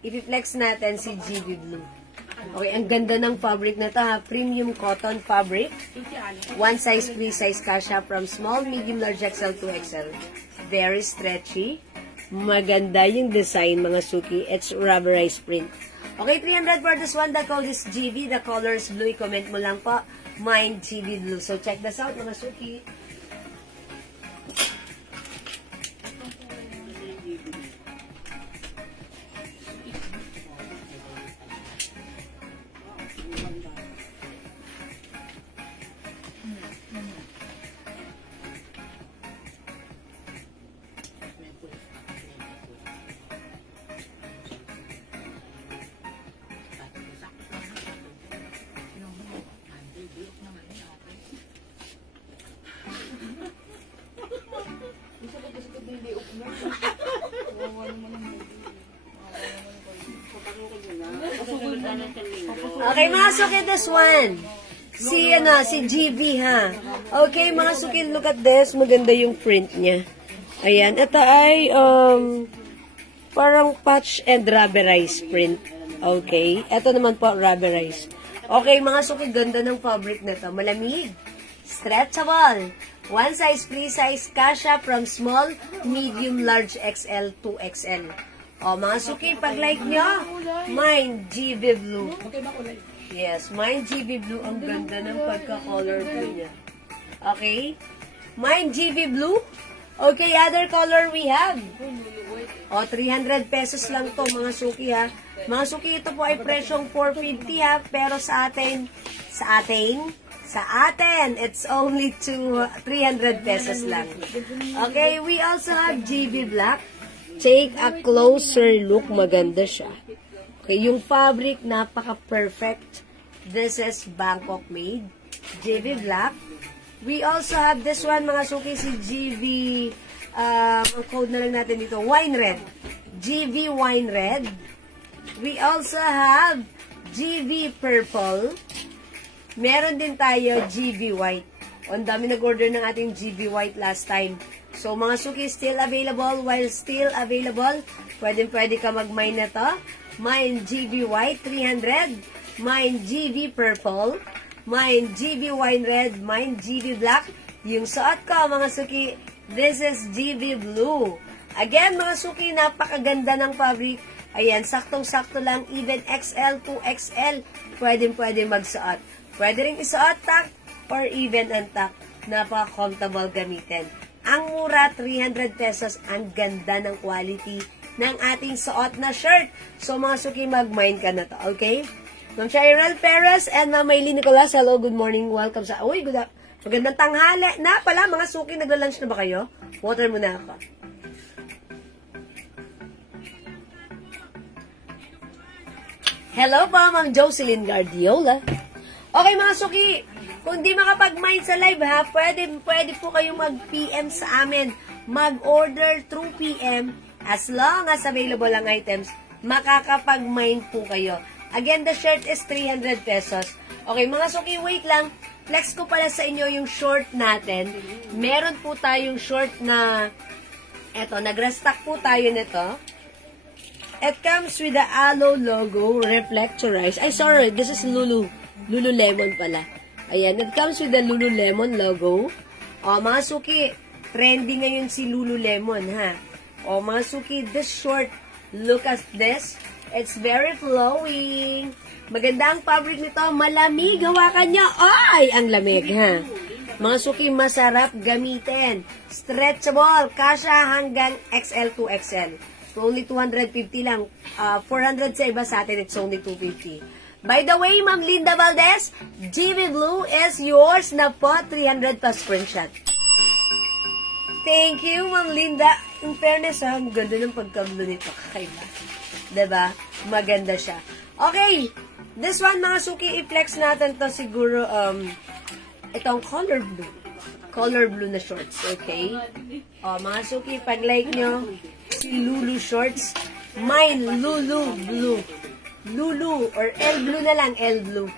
I-flex natin si GV Blue. Okay, ang ganda ng fabric na to, ha? Premium cotton fabric. One size, free size kasha from small, medium, large, XL to XL. Very stretchy. Maganda yung design, mga suki. It's rubberized print. Okay, 300 for this one. The code is GV. The color is blue. I-comment mo lang po. Mine, GV Blue. So, check this out, mga suki. Okay, mga suki, this one. Si GV, ha. Okay, mga suki, look at this. Maganda yung print niya. Ayan. Ito ay, parang patch and rubberized print. Okay. Ito naman po, rubberized. Okay, mga suki, ganda ng fabric na to. Malamig. Stretchable. One size, free size, kasha from small, medium, large, XL to XL. O, mga suki, pag like nyo, mine, GV Blue. Yes, mine, GV Blue. Ang ganda ng pagka-color blue niya. Okay? Mine, GV Blue. Okay, other color we have. O, 300 pesos lang to, mga suki, ha. Mga suki, ito po ay presyong 450, ha. Pero sa atin, it's only 300 pesos lang. Okay, we also have GV Black. Take a closer look. Maganda siya. Okay, yung fabric, napaka-perfect. This is Bangkok made. GV Black. We also have this one, mga suki, si GV, ang code na lang natin dito, Wine Red. GV Wine Red. We also have GV Purple. Meron din tayo GV White. Ang dami nag-order ng ating GV White last time. So, mga suki, still available. While still available, pwede ka mag-mine na to. Mine GV White, 300. Mine GV Purple. Mine GV Wine Red. Mine GV Black. Yung suot ko, mga suki, this is GV Blue. Again, mga suki, napakaganda ng fabric. Ayan, saktong-sakto lang. Even XL to XL, pwede magsuot. Pwede rin isuot tak or even untak. Napaka-comfortable gamitin. Ang mura, 300 pesos. Ang ganda ng quality ng ating suot na shirt. So, mga suki, mag-mine ka na to. Okay? Ma'am Cheryl Perez and Ma'am Maylene Nicolas. Hello, good morning. Welcome sa... Uy, magandang tanghali. Na pala, mga suki, nagla-lunch na ba kayo? Water muna ako. Hello po, Ma'am Jocelyn Guardiola. Okay, mga suki. Kung di makapag-mine sa live, ha, pwede po kayong mag-PM sa amin. Mag-order through PM. As long as available ang items, makakapag-mine po kayo. Again, the shirt is 300 pesos. Okay, mga suki, wait lang. Flex ko pala sa inyo yung short natin. Meron po tayong short na, eto, nag-restock po tayo nito. It comes with the Aloe logo, reflectorized. Ay, sorry, this is Lululemon pala. Ayan, it comes with the Lululemon logo. O, mga suki, trendy ngayon si Lululemon, ha? O, mga suki, this short, look at this. It's very flowing. Maganda ang fabric nito. Malamig. Hawakan nyo. Ay, ang lamig, ha? Mga suki, masarap gamitin. Stretchable. Kasha hanggang XL to XL. So, only 250 lang. 400 sa iba, sa atin, it's only 250. By the way, Ma'am Linda Valdez, GV Blue is yours na po. 300 pa screenshot. Thank you, Ma'am Linda. In fairness, ha, ang ganda ng pagka-blue nito. Kakaiba. Diba? Maganda siya. Okay. This one, mga suki, i-flex natin to siguro, itong color blue. Color blue na shorts. Okay? O, mga suki, pag-like nyo, si Lulu shorts. Mine, Lulu blue. Lulu, or L blue na lang, L blue.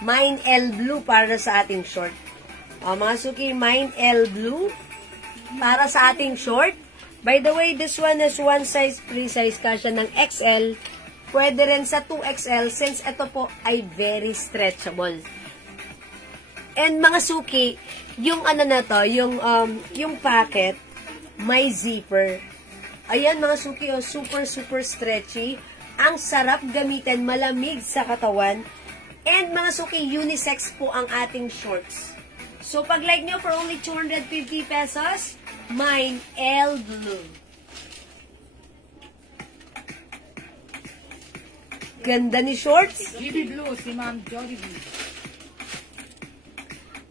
Mine L Blue para sa ating short. O, mga suki, Mine L Blue para sa ating short. By the way, this one is one size, free size kasya ng XL. Pwede rin sa 2XL since ito po ay very stretchable. And mga suki, yung ano na to, yung packet, may zipper. Ayan mga suki, oh, super stretchy. Ang sarap gamitin, malamig sa katawan. And mga suki, unisex po ang ating shorts. So pag like nyo for only 250 pesos, Mine L Blue. Ganda ni shorts. GB Blue, si Ma'am Jody B.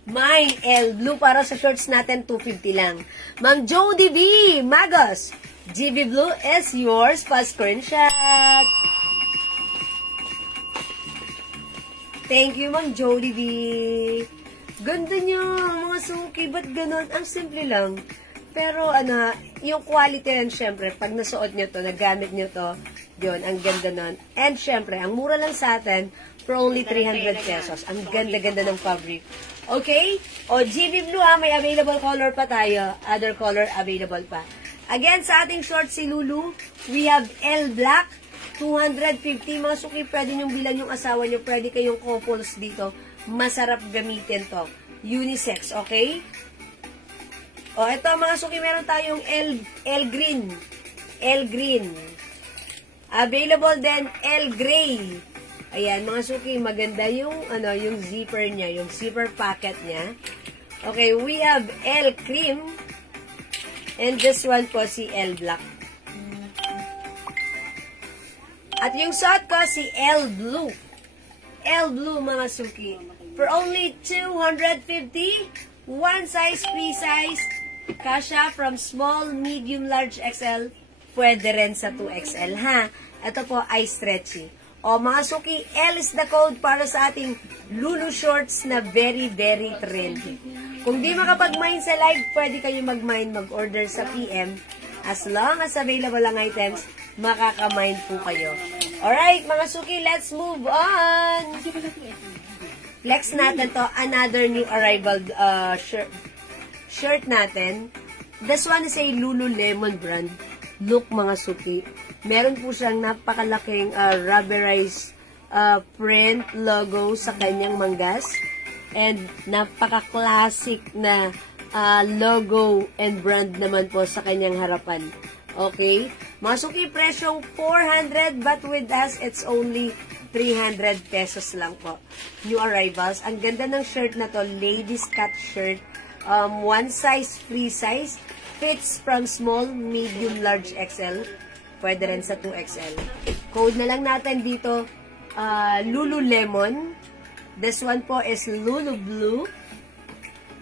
Mine L Blue para sa shorts natin, 250 lang. Ma'am Jody B, Magos. GB Blue is yours pa screenshot. Thank you, Ma'am Jody B. Ganda niya, mga suki. Ba't ganun? Ang simple lang. Pero, yung quality yan, syempre, pag nasuot nyo to, nagamit nyo to, yun, ang ganda nun. And, syempre, ang mura lang sa atin, for only 300 pesos. Ang ganda-ganda ng fabric. Okay? O, GB Blue, may available color pa tayo. Other color available pa. Again, sa ating short si Lulu, we have L Black, 250. Mga suki, pwede nyong bilan yung asawa nyo. Pwede kayong couples dito. Masarap gamitin to. Unisex, okay? O, ito mga suki, meron tayong L Green. L Green. Available din, L Gray. Ayan, mga suki, maganda yung, yung zipper niya, yung zipper packet niya. Okay, we have L Cream. And this one po, si L Black. At yung suot ko, si L Blue. L Blue, mga suki. For only 250, one size, free size, kasha from small, medium, large, XL, pwede rin sa 2XL, ha? Ito po ay stretchy. O, mga suki, L is the code para sa ating Lulu shorts na very trendy. Kung di makapag-mine sa live, pwede kayo mag-mine, mag-order sa PM. As long as available ang items, makaka-mine po kayo. Alright, mga suki, let's move on! Flex natin to, another new arrival shirt natin. This one is a Lululemon brand. Look, mga suki. Meron po siyang napakalaking rubberized print logo sa kanyang manggas. And napaka-classic na logo and brand naman po sa kanyang harapan. Okay? Mga suki, presyong 400 but with us, it's only 300 pesos lang po. New arrivals. Ang ganda ng shirt na to, ladies cut shirt. One size, free size. Fits from small, medium, large, XL. Pwede rin sa 2XL. Code na lang natin dito, Lululemon. This one po is Lulu Blue,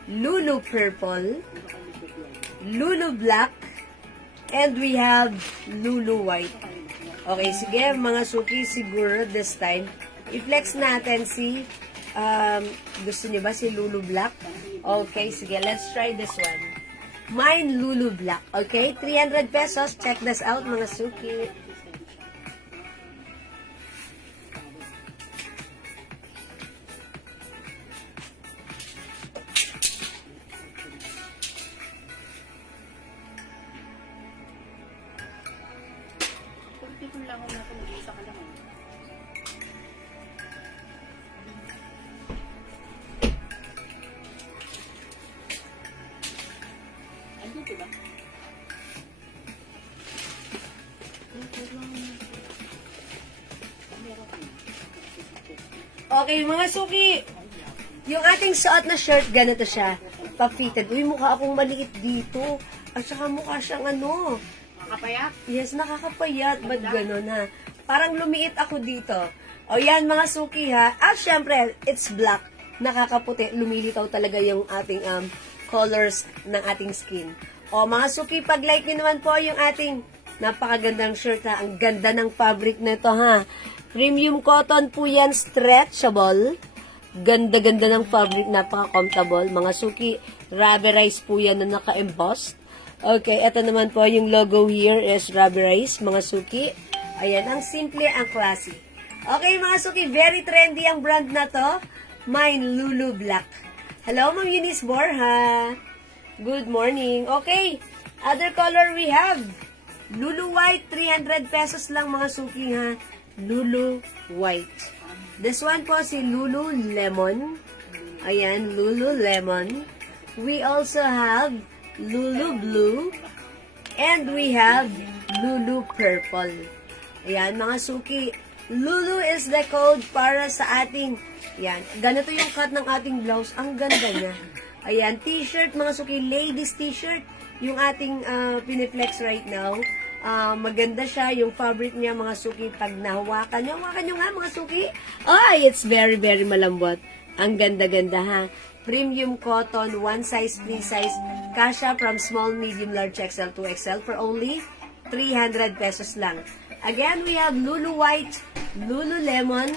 Lulu Purple, Lulu Black, and we have Lulu White. Okay, sige, mga suki, siguro this time, i-flex natin si, gusto niyo ba si Lulu Black? Okay, sige, let's try this one. Mine Lulu Black. Okay, 300 pesos. Check this out, mga suki. Pagpipon lang ako na kung isa ka lang. Diba? Okay, mga suki. Yung ating suot na shirt, ganito siya. Pa-fitted. Uy, mukha akong maliit dito. At saka mukha siyang Nakakapayat? Yes, nakakapayat. Ba't ganun, ha? Parang lumiit ako dito. O yan, mga suki, ha? At syempre, it's black. Nakakaputi. Lumilitaw talaga yung ating colors ng ating skin. O mga suki, pag-like nyo naman po yung ating napakagandang shirt, ha. Ang ganda ng fabric na ito, ha. Premium cotton po yan, stretchable. Ganda-ganda ng fabric, napaka-comfortable. Mga suki, rubberized po yan na naka-embossed. Okay, ito naman po yung logo here is rubberized, mga suki. Ayan, ang simple, ang classy. Okay, mga suki, very trendy ang brand na to. Mine, Lulu Black. Hello, Ma'am Eunice Borja. Good morning. Okay, other color we have Lulu White, 300 pesos lang mga suki ha. Lulu White. This one po si Lulu Lemon. Ayan, Lulu Lemon. We also have Lulu Blue. And we have Lulu Purple. Ayan, mga suki. Lulu is the code para sa ating, yan, ganito yung cut ng ating blouse. Ang ganda niya. Ayan, t-shirt, mga suki, ladies t-shirt. Yung ating piniflex right now. Maganda siya, yung fabric niya, mga suki, pag nahawakan nyo nga, mga suki. Ay, it's very, very malambot. Ang ganda-ganda, ha. Premium cotton, one size, free size. Kasha from small, medium, large, XL to XL for only 300 pesos lang. Again, we have Lulu White, Lulu Lemon,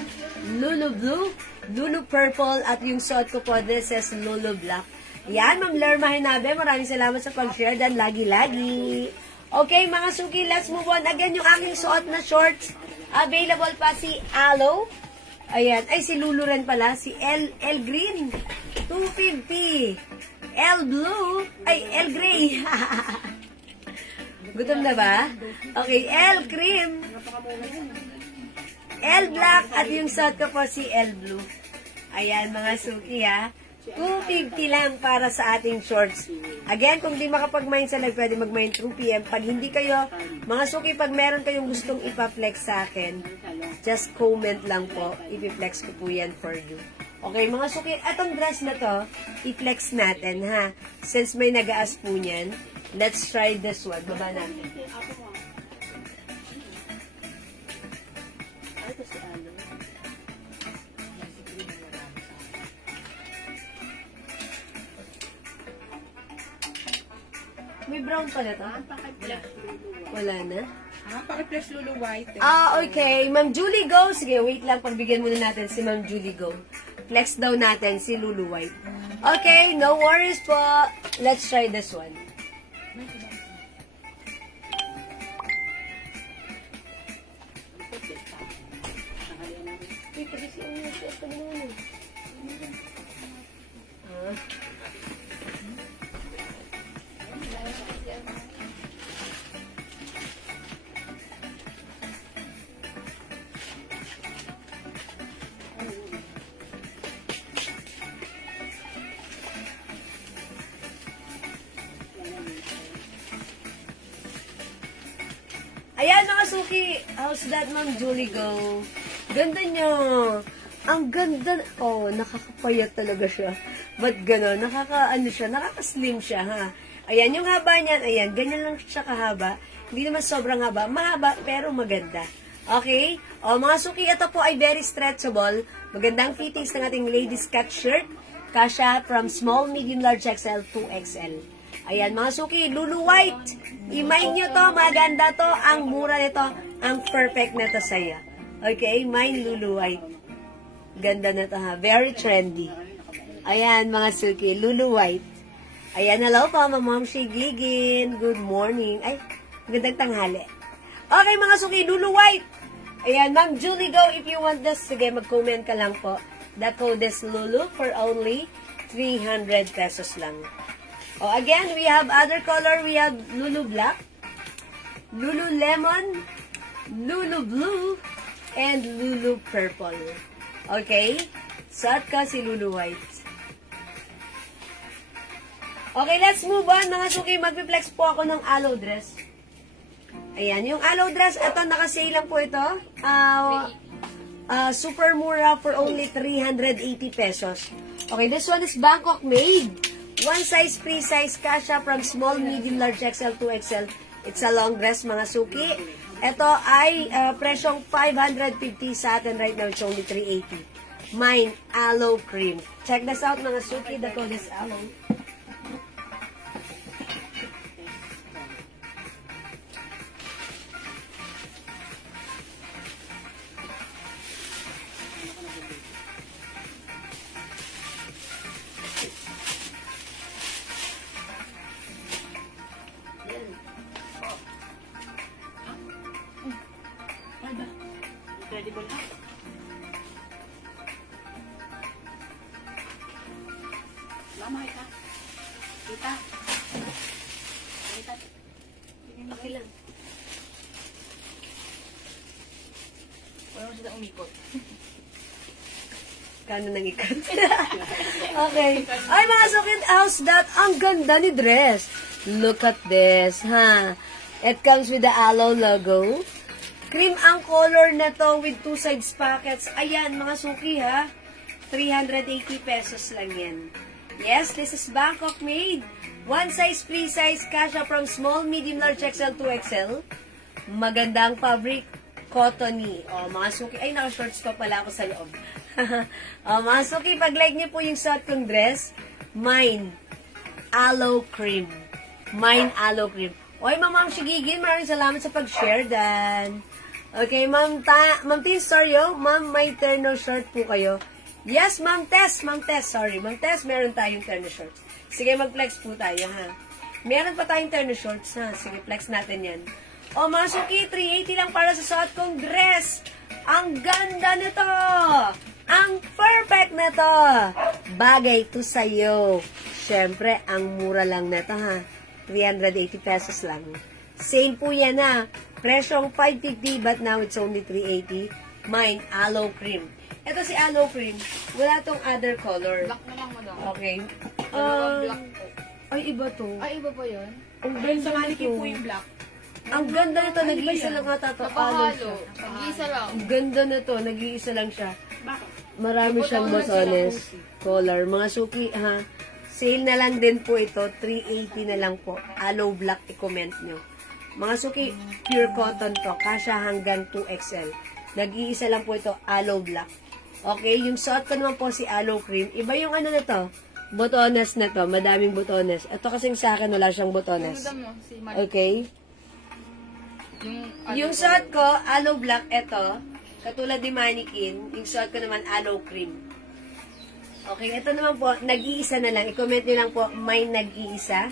Lulu Blue, Lulu Purple, at yung suot ko po, this is Lulu Black. Yan, Ma'am Lerma Hinabe, maraming salamat sa pag-share dan lagi-lagi. Okay, mga suki, let's move on. Again, yung aking suot na shorts, available pa si Aloe. Ayan, ay si Lulu rin pala, si L Green, 250. L Blue, ay L Gray. Gutom na ba? Okay, L Cream, L Black, at yung suot ko po si L Blue. Ayan, mga suki ha. 250 lang para sa ating shorts. Again, kung di makapag-mine sa live, pwede mag-mine through PM. Pag hindi kayo, mga suki, pag meron kayong gustong ipa-flex sa akin, just comment lang po. Ipi-flex ko po yan for you. Okay, mga suki, atong dress na to, i-flex natin, ha? Since may nag-aas po niyan, let's try this one. Baba natin. May brown pala to? Wala na? Paki-flash Lulu White. Okay. Ma'am Julie Go. Sige, wait lang. Pagbigyan muna natin si Ma'am Julie Go. Flex daw natin si Lulu White. Okay, no worries po. Let's try this one. Ayan mga suki, how's that, Ma'am Julie Go? Ganda nyo. Ang ganda. Oh, nakakapayat talaga siya. Ba't gano'n? Nakaka-slim siya, ha? Ayan, yung haba niyan, ayan, ganyan lang siya kahaba. Hindi naman sobrang haba. Mahaba, pero maganda. Okay? O, mga suki, ito po ay very stretchable. Magandang fittings ng ating ladies cut shirt. Kasha from small, medium, large XL to XL. Ayan, mga suki, Lulu White. I-mine nyo to, maganda to, ang mura nito, ang perfect na to sa'yo. Okay, mine Lulu White. Ganda na to ha, very trendy. Ayan, mga suki, Lulu White. Ayan, hello po, Ma'am Shigigin. Good morning. Ay, magandang tanghali. Okay, mga suki, Lulu White. Ayan, Ma'am Julie Go, if you want this, sige, mag-comment ka lang po. The code is Lulu for only 300 pesos lang. Oh, again, we have other color. We have Lulu Black, Lulu Lemon, Lulu Blue, and Lulu Purple. Okay? Suot ko si Lulu White. Okay, let's move on. Mga suki, mag-flex po ako ng aloe dress. Ayan, yung aloe dress, ito, naka-sale lang po ito. Super mura for only 380 pesos. Okay, this one is Bangkok made. One size, free size, kasha from small, medium, large, XL to XL. It's a long dress, mga suki. Ito ay presyong 550 sa atin right now. It's only 380. Mine, aloe cream. Check this out, mga suki. The code is aloe. mo sila umikot. Kano nang ikat? Okay. Ay, mga sukit, how's that? Ang ganda ni dress. Look at this, ha? It comes with the Alo logo. Cream ang color na to with 2 sides pockets. Ayan, mga suki, ha? 380 pesos lang yan. Yes, this is Bangkok made. One size, free size, kasha from small, medium, large, XL to XL. Magandang fabric, cottony. O, mga suki, ay, naka-shorts pa pala ako sa loob. O, mga suki, pag-like niyo po yung suot kong dress, mine, aloe cream. Mine, aloe cream. Oy, Ma'am Shigigin, maraming salamat sa pag-share, Dan. Okay, Ma'am Tin, sorry, oh. Ma'am, may terno short po kayo. Yes, Ma'am Tess, sorry. Ma'am Tess, meron tayong terno shorts. Sige, mag-flex po tayo, ha. Meron pa tayong terno shorts, ha. Sige, flex natin yan. O, mga suki, 380 lang para sa suot kong dress. Ang ganda nito! Ang perfect nito! Bagay to sa'yo. Siyempre, ang mura lang nito, ha. 380 pesos lang. Same po yan, ha. Presyong 550, but now it's only 380. Mine, aloe cream. Ito si aloe cream. Wala tong other color. Black na lang, madam. Okay. Dalawang black po. Ay, iba to. Ay, iba po yun? Ang ganda Sa mannequin nito. po yung black. Ang ganda nito. Nag-iisa lang ata to. Aloe Napahalo. siya. Nag-iisa lang. Ang ganda nito. Nag-iisa lang siya. Bakit? Marami siyang botones. Color. Mga suki, ha. Sale na lang din po ito. 380 na lang po. Aloe black, i-comment nyo. Mga suki, pure cotton to. Kasya hanggang 2XL. Nag-iisa lang po ito, aloe black. Okay, yung suot ko naman po si aloe cream. Iba yung ano na to, botones na to. Madaming botones. Ito kasing sa akin, wala siyang botones. Madam mo, si Mari. Okay. Yung Yung suot ko, aloe black, ito. Katulad ni mannequin. Yung suot ko naman, aloe cream. Okay, ito naman po, nag-iisa na lang. I-comment nyo lang po, may nag-iisa.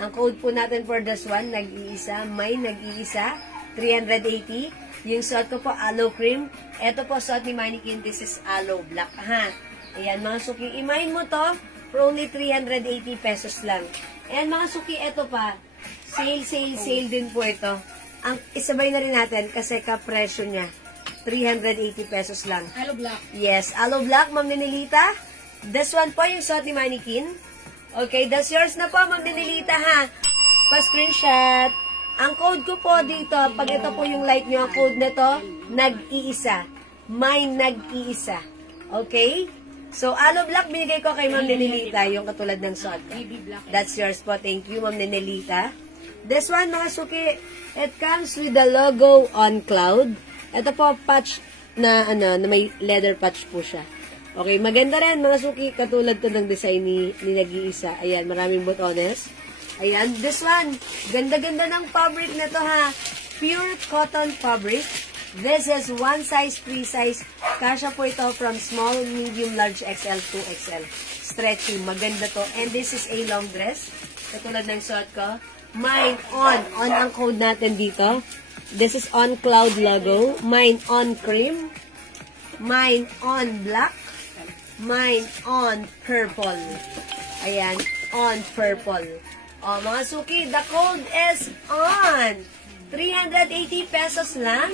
Ang code po natin for this one, nag-iisa. May nag-iisa. 380. Yung suot ko po, aloe cream. Ito po, suot ni mannequin. This is aloe black. Ha? Ayan, mga suki. I-mine mo to for only 380 pesos lang. Ayan, mga suki, ito pa. Sale din po ito. Ang isabay na rin natin kasi kapresyo niya. 380 pesos lang. Aloe black. Yes, aloe black, Ma'am Nenelita. This one po yung suot ni mannequin. Okay, that's yours na po, Ma'am Nenelita, ha? Pa-screenshot. Ang code ko po dito, pag ito po yung light nyo, ang code nito, nag-iisa. Mine, nag-iisa. Okay? So, aloe black, binigay ko kay Ma'am Nenelita, yung katulad ng suot. Baby black. That's yours po. Thank you, Ma'am Nenelita. This one, mga suki, it comes with the logo on cloud. Ito po, patch na, na may leather patch po siya. Okay, maganda rin, mga suki, katulad to ng design ni nag-iisa. Ayan, maraming botones. Ayan, this one, ganda-ganda ng fabric na to, ha. Pure cotton fabric. This is one size, free size. Kasha po ito from small, medium, large, XL to XL. Stretchy, maganda to. And this is a long dress. Katulad ng suot ko. Mine on. On ang code natin dito. This is on cloud logo. Mine on cream. Mine on black. Mine on purple. Ayan, on purple. O, mga suki, the code is on. 380 pesos lang.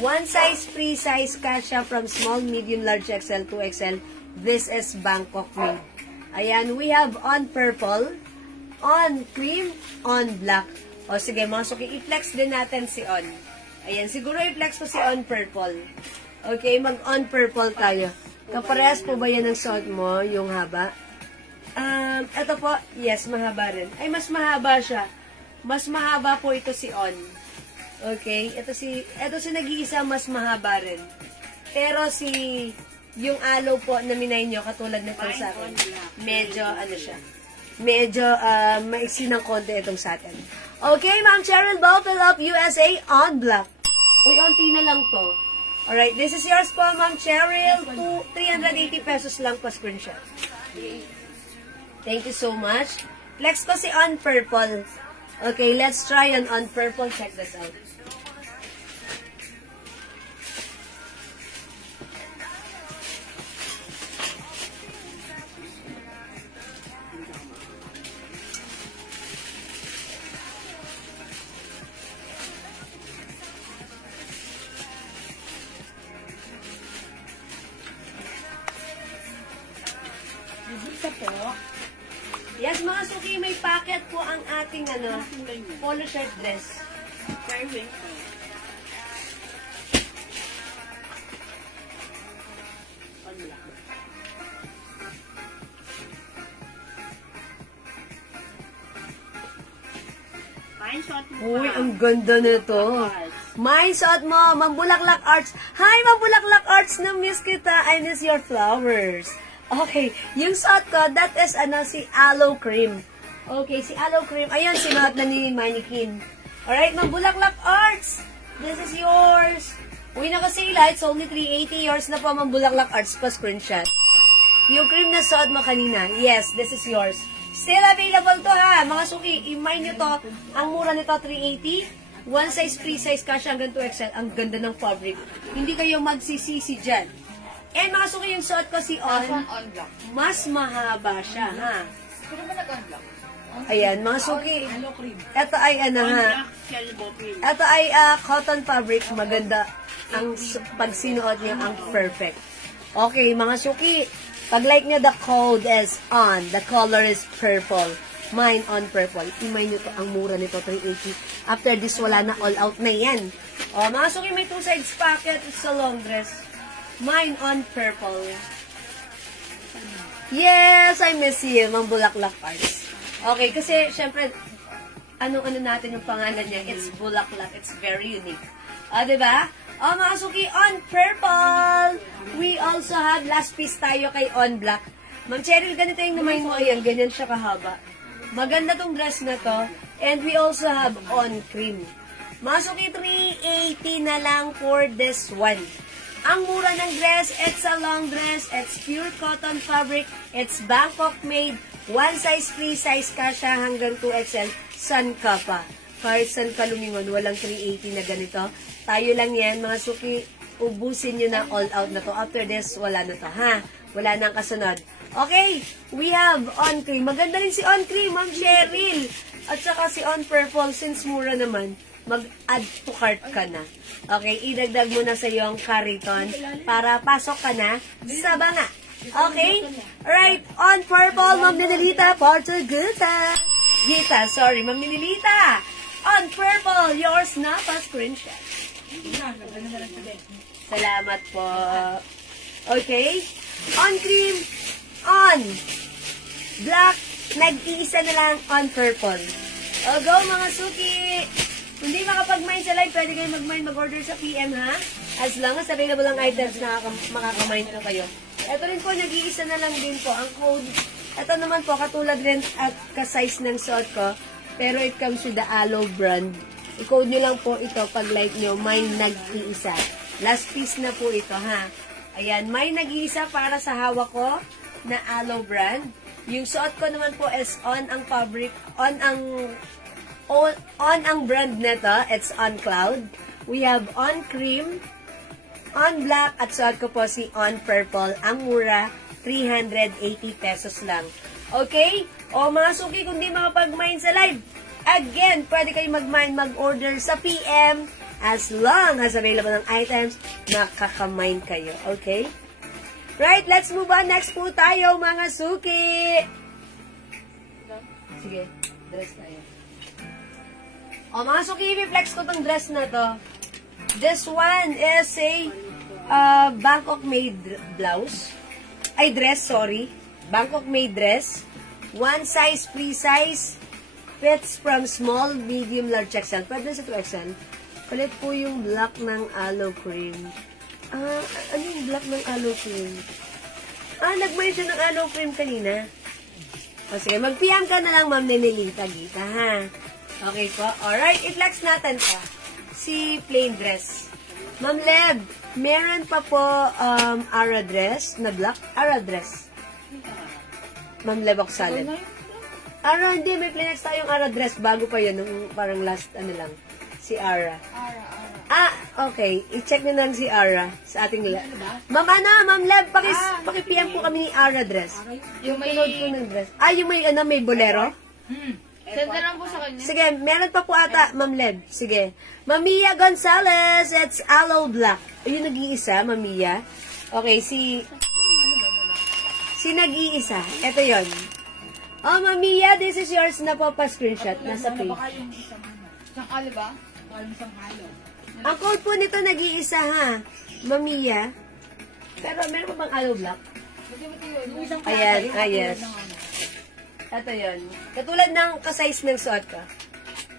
One size, free size, kasha from small, medium, large, XL to XL. This is Bangkok made. Ayan, we have on purple, on cream, on black. O sige, mga suki, i-flex din natin si on. Ayan, siguro i-flex ko si on purple. Okay, mag-on purple tayo. Kaparehas po ba yan ang suot mo, yung haba? Ito po, yes, mahaba rin. Ay, mas mahaba siya. Mas mahaba po ito si on. Okay, ito si nag-iisa, mas mahaba rin. Pero yung aloe po na minay nyo, katulad ng itong sa akin, medyo, siya, medyo maiksi ng konti itong sa atin. Okay, Ma'am Cheryl Bowfill of USA on black. Uy, onti na lang to. Alright, this is yours po, Ma'am Cheryl. 380 pesos lang po screenshot. Thank you so much. Flex ko si on purple. Okay, let's try on purple. Check this out. po. Yes, mga suki, may packet po ang ating polo shirt dress. Fair winter. Fine shot mo. Uy, ang ganda nito. May suot mo, Mambulaklak Arts. Hi, Mambulaklak Arts, na-miss kita. I miss your flowers. Okay, yung suot ko, that is si Aloe Cream. Okay, si Aloe Cream. Ayun, sinuot na ni Mannequin. Alright, Mambulaklak Arts. This is yours. Uy, naka-sale ha. It's only 380. Yours na po, Mambulaklak Arts pa screenshot. Yung cream na suot mo kanina. Yes, this is yours. Still available to ha. Mga suki, i-mind nyo to. Ang mura nito, 380. One size, free size, kasha hanggang 2XL. Ang ganda ng fabric. Hindi kayo magsisisi dyan. And mga suki, yung suot ko si On. On black. Mas mahaba siya, ha. Pero ba nag-on black? Ayan, mga suki. Hello, cream. Ito ay ha. Black Shelbo cream. Ito ay cotton fabric. Maganda. Ang pag sinuot niya, ang perfect. Okay, mga suki. Pag like nyo, the code is on. The color is purple. Mine on purple. I-mine nyo to. Ang mura nito, 380. After this, wala na. All out na yan. O, mga suki, may 2 sides pocket. It's a long dress. Mine on purple. Yes, I miss you. Mambulaklak Arts. Okay, kasi, syempre, ano natin yung pangalan niya. It's Bulaklak. It's very unique. Diba? Mga suki, on purple. We also have last piece tayo kay on black. Ma'am Cheryl, ganito yung naman mo. Ayan, ganyan siya kahaba. Maganda tong dress na to. And we also have on cream. Mga suki, 380 na lang for this one. Ang mura ng dress, it's a long dress. It's pure cotton fabric. It's Bangkok made. One size, free size kasha hanggang 2XL. San ka pa. Kahit san ka lumingon, walang 380 na ganito. Tayo lang yan, mga suki, ubusin nyo na all out na to. After this, wala na to, ha? Wala nang kasunod. Okay, we have on cream. Maganda rin si on cream, Ma'am Cheryl. At saka si on purple, since mura naman, mag-add to cart ka na. Okay, idagdag mo na sa iyong kariton para pasok ka na sa banga. Okay? Alright, on purple, Ma'am Ninilita, Portuguesa. Gita, sorry, Ma'am Ninilita. On purple, yours na pa screenshot. Salamat po. Okay? On cream, on black, nag-iisa na lang on purple. O go mga suki! Kung di makapag-mine sa live, pwede kayo mag-mine, mag-order sa PM ha? As long as available ang items na makaka-mine po kayo. Ito rin po, nag-iisa na lang din po. Ang code, ito naman po, katulad rin at ka-size ng suot ko. Pero it comes with the Aloe brand. I-code nyo lang po ito pag like nyo, may nag-iisa. Last piece na po ito, ha? Ayan, may nag-iisa para sa hawak ko na Aloe brand. Yung suot ko naman po is on ang fabric, on ang brand nito. It's on cloud. We have on cream, on black, at suot ko po si on purple. Ang mura, 380 pesos lang. Okay? O mga suki, kung di makapag-mine sa live, again, pwede kayo mag-mine, mag-order sa PM as long as available ng items, makaka-mine kayo. Okay? Right, let's move on. Next po tayo, mga suki. Sige, dress tayo. O mga suki, i-flex ko tong dress na to. This one is a Bangkok made blouse. Ay, dress, sorry. Bangkok made dress. One size, free size. Fits from small, medium, large XL. Pwede sa 2XL. Kulit po yung black ng aloe cream. Ano yung black ng aloe cream? Nag-buy siya ng aloe cream kanina. O sige, mag-PM ka na lang, Ma'am Nenelita Gita, ha? Okay po. Alright, i-flex natin pa. Si plain dress. Ma'am Leb, meron pa po Ara dress na black. Ara dress. Ma'am Leb Oxalet. Ara, hindi. May Kleenex tayong Ara dress. Bago pa yun. Nung parang last, lang. Si Ara. Okay. I-check na lang si Ara sa ating Ma'am Ma'am Leb, paki-PM po kami ni Ara dress. Yung pinod ko ng dress. Yung may bolero? Send na lang po sa kanya. Sige, meron pa po ata, Ma'am Leb. Sige. Mamiya Gonzalez, it's aloe black. Ayun, nag-iisa, Mamiya. Okay, si Si nag-iisa. Ito yon. Oh, Mamiya, this is yours na po pa-screenshot. Nasa page. Baka yung isang ano. Isang halo ba? Baka yung isang halo. Ang code po nito nag-iisa ha. Mamiya. Pero meron pa bang aloe block? Yung isang Ayan, yung yes. ng ano. Ito yon. Katulad ng kasize ng suot ko.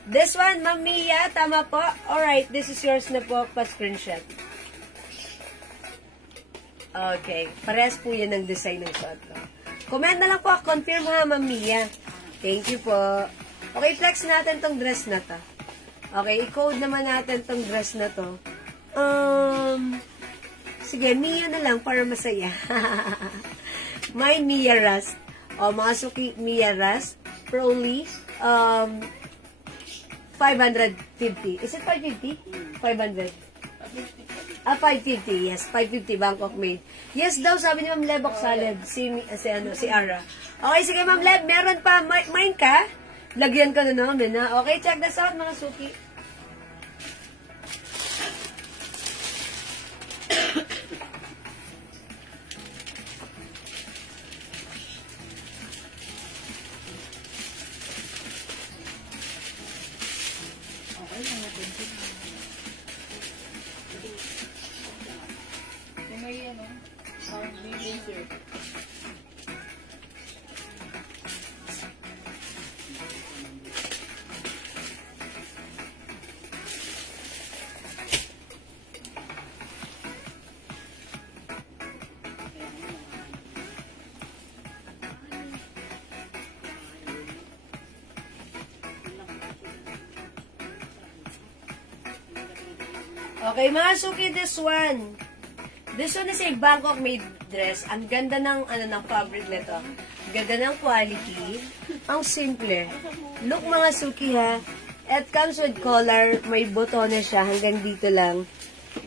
This one, Mamiya, tama po. Alright, this is yours na po pa-screenshot. Okay, parehas po yan ang design ng suot ko. Comment na lang po, confirm ha, Mamiya. Thank you po. Okay, flex natin tong dress na to. Okay, i-code naman natin tong dress na to. Sige, Mia na lang para masaya. My Mia Rust. O, mga suki Mia Rust. Proly. 550. Is it 550? 500. 550. Yes, 550 Bangkok made. Yes daw, sabi ni Ma'am Leb Oxaleb. Si Ara. Okay, sige Ma'am Leb, meron pa. Mine ka? Lagyan ka na namin, ha? Okay, check this out, mga suki. May ano, parang laser. Okay, mga suki, this one. This one is a Bangkok made dress. Ang ganda ng, ng fabric nito. Ang ganda ng quality. Ang simple. Look mga suki ha. It comes with collar. May botones siya. Hanggang dito lang.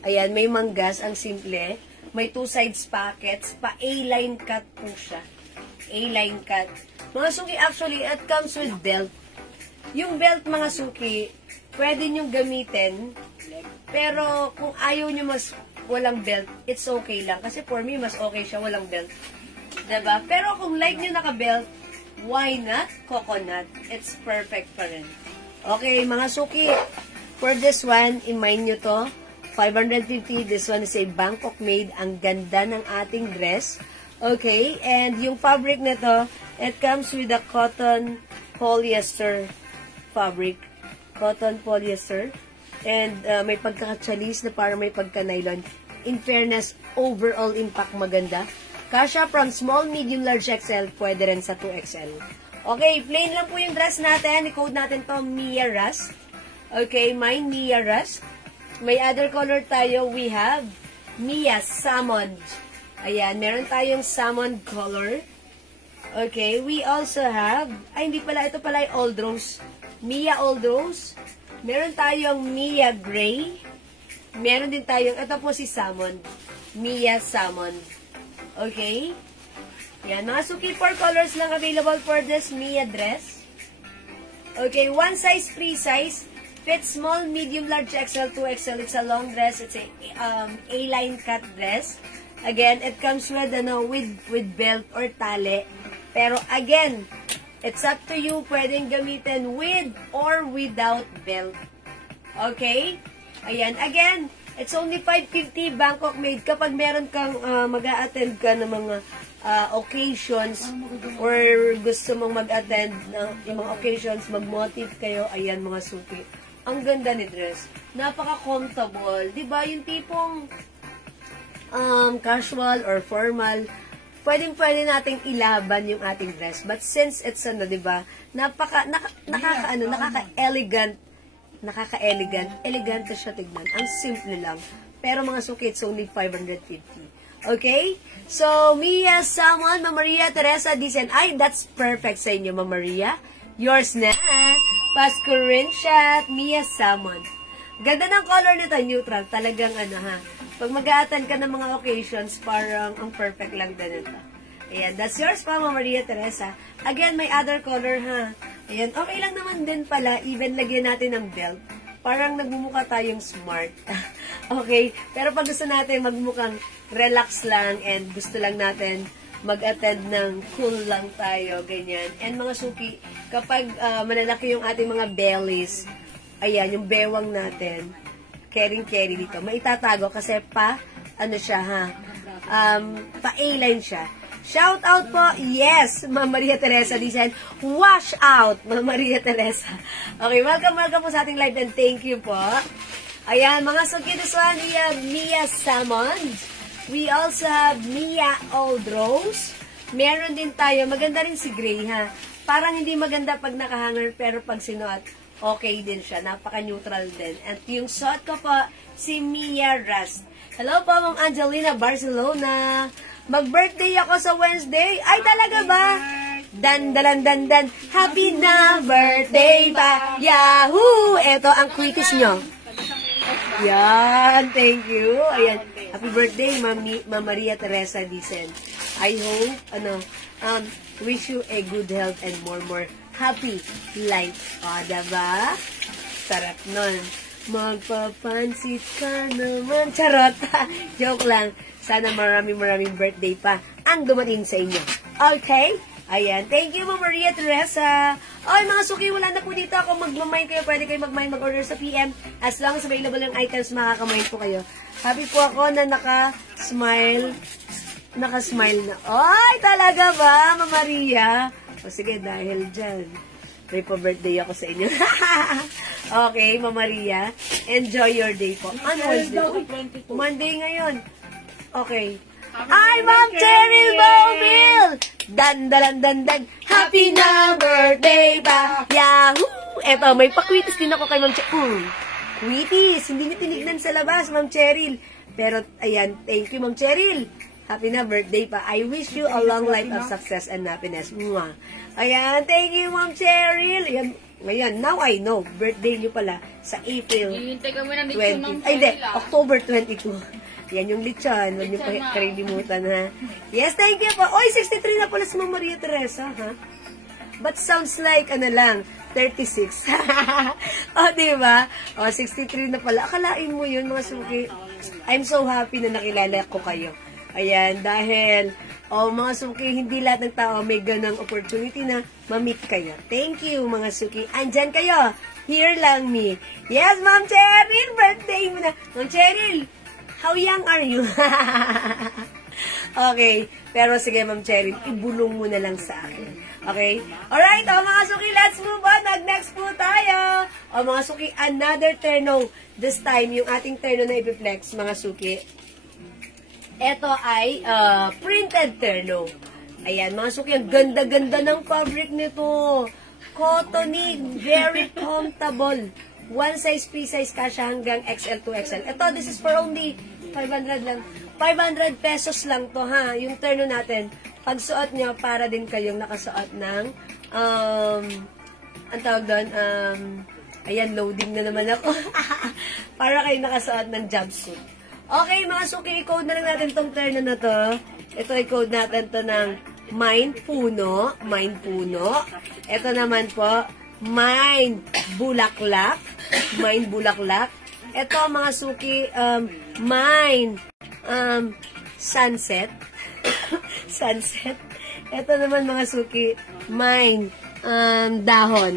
Ayan, may manggas. Ang simple. May two sides pockets. Pa A-line cut po siya. A-line cut. Mga suki, actually, it comes with belt. Yung belt mga suki, pwede nyo gamitin. Pero kung ayaw nyo mas walang belt, it's okay lang. Kasi for me, mas okay siya walang belt. Diba? Pero kung like nyo naka-belt, why not? Coconut. It's perfect pa rin. Okay, mga suki. For this one, i-mind nyo to. 550. This one is a Bangkok made. Ang ganda ng ating dress. Okay, and yung fabric nito, it comes with a cotton polyester fabric. Cotton polyester. And may pagkaka-chalis na para may pagka-nylon. In fairness, overall impact maganda. Kasha from small, medium, large XL, pwede rin sa 2XL. Okay, plain lang po yung dress natin. I-code natin to Mia Rust. Okay, my Mia Rust. May other color tayo. We have Mia Salmon. Ayan, meron tayong salmon color. Okay, we also have, hindi pala, ito pala ay Old Rose. Mia Old Rose. Meron tayong Mia Gray. Meron din tayong, ito po si Salmon. Mia Salmon. Okay? Yan, mga suki, 4 colors lang available for this Mia dress. Okay, one size, free size. Fits small, medium, large, XL, 2XL. It's a long dress. It's a A-line cut dress. Again, it comes with, with belt or tali. Pero again, it's up to you. Pwedeng gamitin with or without belt. Okay? Ayan. Again, it's only 550 Bangkok made. Kapag meron kang mag-a-attend ka ng mga occasions or gusto mong mag-attend ng mga occasions, mag-motive kayo, ayan mga suki. Ang ganda ni dress. Napaka-comfortable. Diba? Yung tipong casual or formal, pwede nating ilaban yung ating dress. But since it's diba, nakaka-elegant, elegante siya tignan. Ang simple lang. Pero mga suki, it's only 550. Okay? So, Mia Salmon, Ma'am Maria Teresa Dicen. Ay, that's perfect sa inyo, Ma'am Maria. Yours na. Pascurinshot, Mia Salmon. Ganda ng color nito, neutral. Talagang pag mag-a-attend ka ng mga occasions, parang ang perfect lang din ito. Ayan, that's yours pa, Ma'am Maria Teresa. Again, may other color, ha? Ayan, okay lang naman din pala, even lagyan natin ng belt. Parang nagmumukha tayong smart. Okay? Pero pag gusto natin magmukhang relax lang and gusto lang natin mag-attend ng cool lang tayo, ganyan. And mga suki, kapag malalaki yung ating mga bellies, ayan, yung bewang natin, caring-carry dito, maitatago kasi ano siya ha, pa-A-line siya. Shout out po, yes, Ma'am Maria Teresa Dicen. Wash out, Ma'am Maria Teresa. Okay, welcome po sa ating live and thank you po. Ayan, mga suki, this one, we have Mia Salmon. We also have Mia Old Rose. Meron din tayo, maganda rin si Gray ha. Parang hindi maganda pag nakahanger, pero pag sinuot, okay din siya. Napaka-neutral din. At yung suot ko po, si Mia Rust. Hello po, Ma'am Angelina Barcelona. Mag-birthday ako sa Wednesday. Ay, talaga ba? Dan. Happy na birthday pa. Yahoo! Ito ang quitis nyo. Yan, thank you. Ayan, happy birthday, Ma'am Maria Teresa Dicen. I hope, wish you a good health and more happy life. O, diba? Sarap nun. Magpapansit ka naman. Charot. Joke lang. Sana maraming birthday pa ang dumating sa inyo. Okay? Ayan. Thank you, Ma'am Maria Teresa. Okay, mga suki, wala na po dito ako. Magmamay kayo. Pwede kayo mag-order sa PM. As long as available yung items, makakamay po kayo. Happy po ako na naka-smile. Naka-smile na. Ay, talaga ba, Ma'am Maria? O sige, dahil dyan, may pa-birthday ako sa inyo. Okay, Ma'am Maria. Enjoy your day po. Ano Wednesday? Monday ngayon. Okay. Ay, Ma'am Cheryl Bowville! Dan. Happy na birthday pa! Yahoo! Eto, may pakwitis din ako kay Ma'am Cheryl. Kwitis! Hindi niyo tinignan sa labas, Ma'am Cheryl. Pero, ayan, thank you, Ma'am Cheryl. Happy na birthday pa. I wish you a long life of success and happiness. Mwah. Ayan, thank you, Ma'am Cheryl. Ayan, ngayon, now I know, birthday niyo pala sa April 20. Ay, hindi, October 22. Yan yung lechon. Huwag niyo pa karilimutan, ha? Yes, thank you po. Oy, 63 na pala si Ma'am Maria Teresa, ha? But sounds like, 36. O, diba? O, 63 na pala. Akalain mo yun, mga suki. I'm so happy na nakilala ko kayo. Ayan, dahil, mga suki, hindi lahat ng tao may ganang opportunity na ma-meet kayo. Thank you, mga suki. Andyan kayo. Here lang me. Yes, Ma'am Cheryl, birthday mo na. Ma'am Cheryl, how young are you? Okay. Pero sige, Ma'am Cheryl, ibulong mo na lang sa akin. Okay? Alright, mga suki, let's move on. Next po tayo. Mga suki, another terno. This time, yung ating terno na ipiflex, mga suki. Ito ay printed terno. Ayan, mga suki, ang ganda-ganda ng fabric nito. Cottony, very comfortable. One size, free size kasha hanggang XL to XL. Ito, this is for only 500 lang. 500 pesos lang to, ha. Yung terno natin, pag suot nyo, para din kayong nakasuot ng, ang tawag doon, ayan, loading na naman ako. Para kayong nakasuot ng jumpsuit. Okay, mga suki, i-code na lang natin tong terno na to. Ito, i-code natin to ng Mind Puno. Ito naman po, Mind Bulaklak. Ito, mga suki, Mind Sunset. Ito naman, mga suki, Mind Dahon.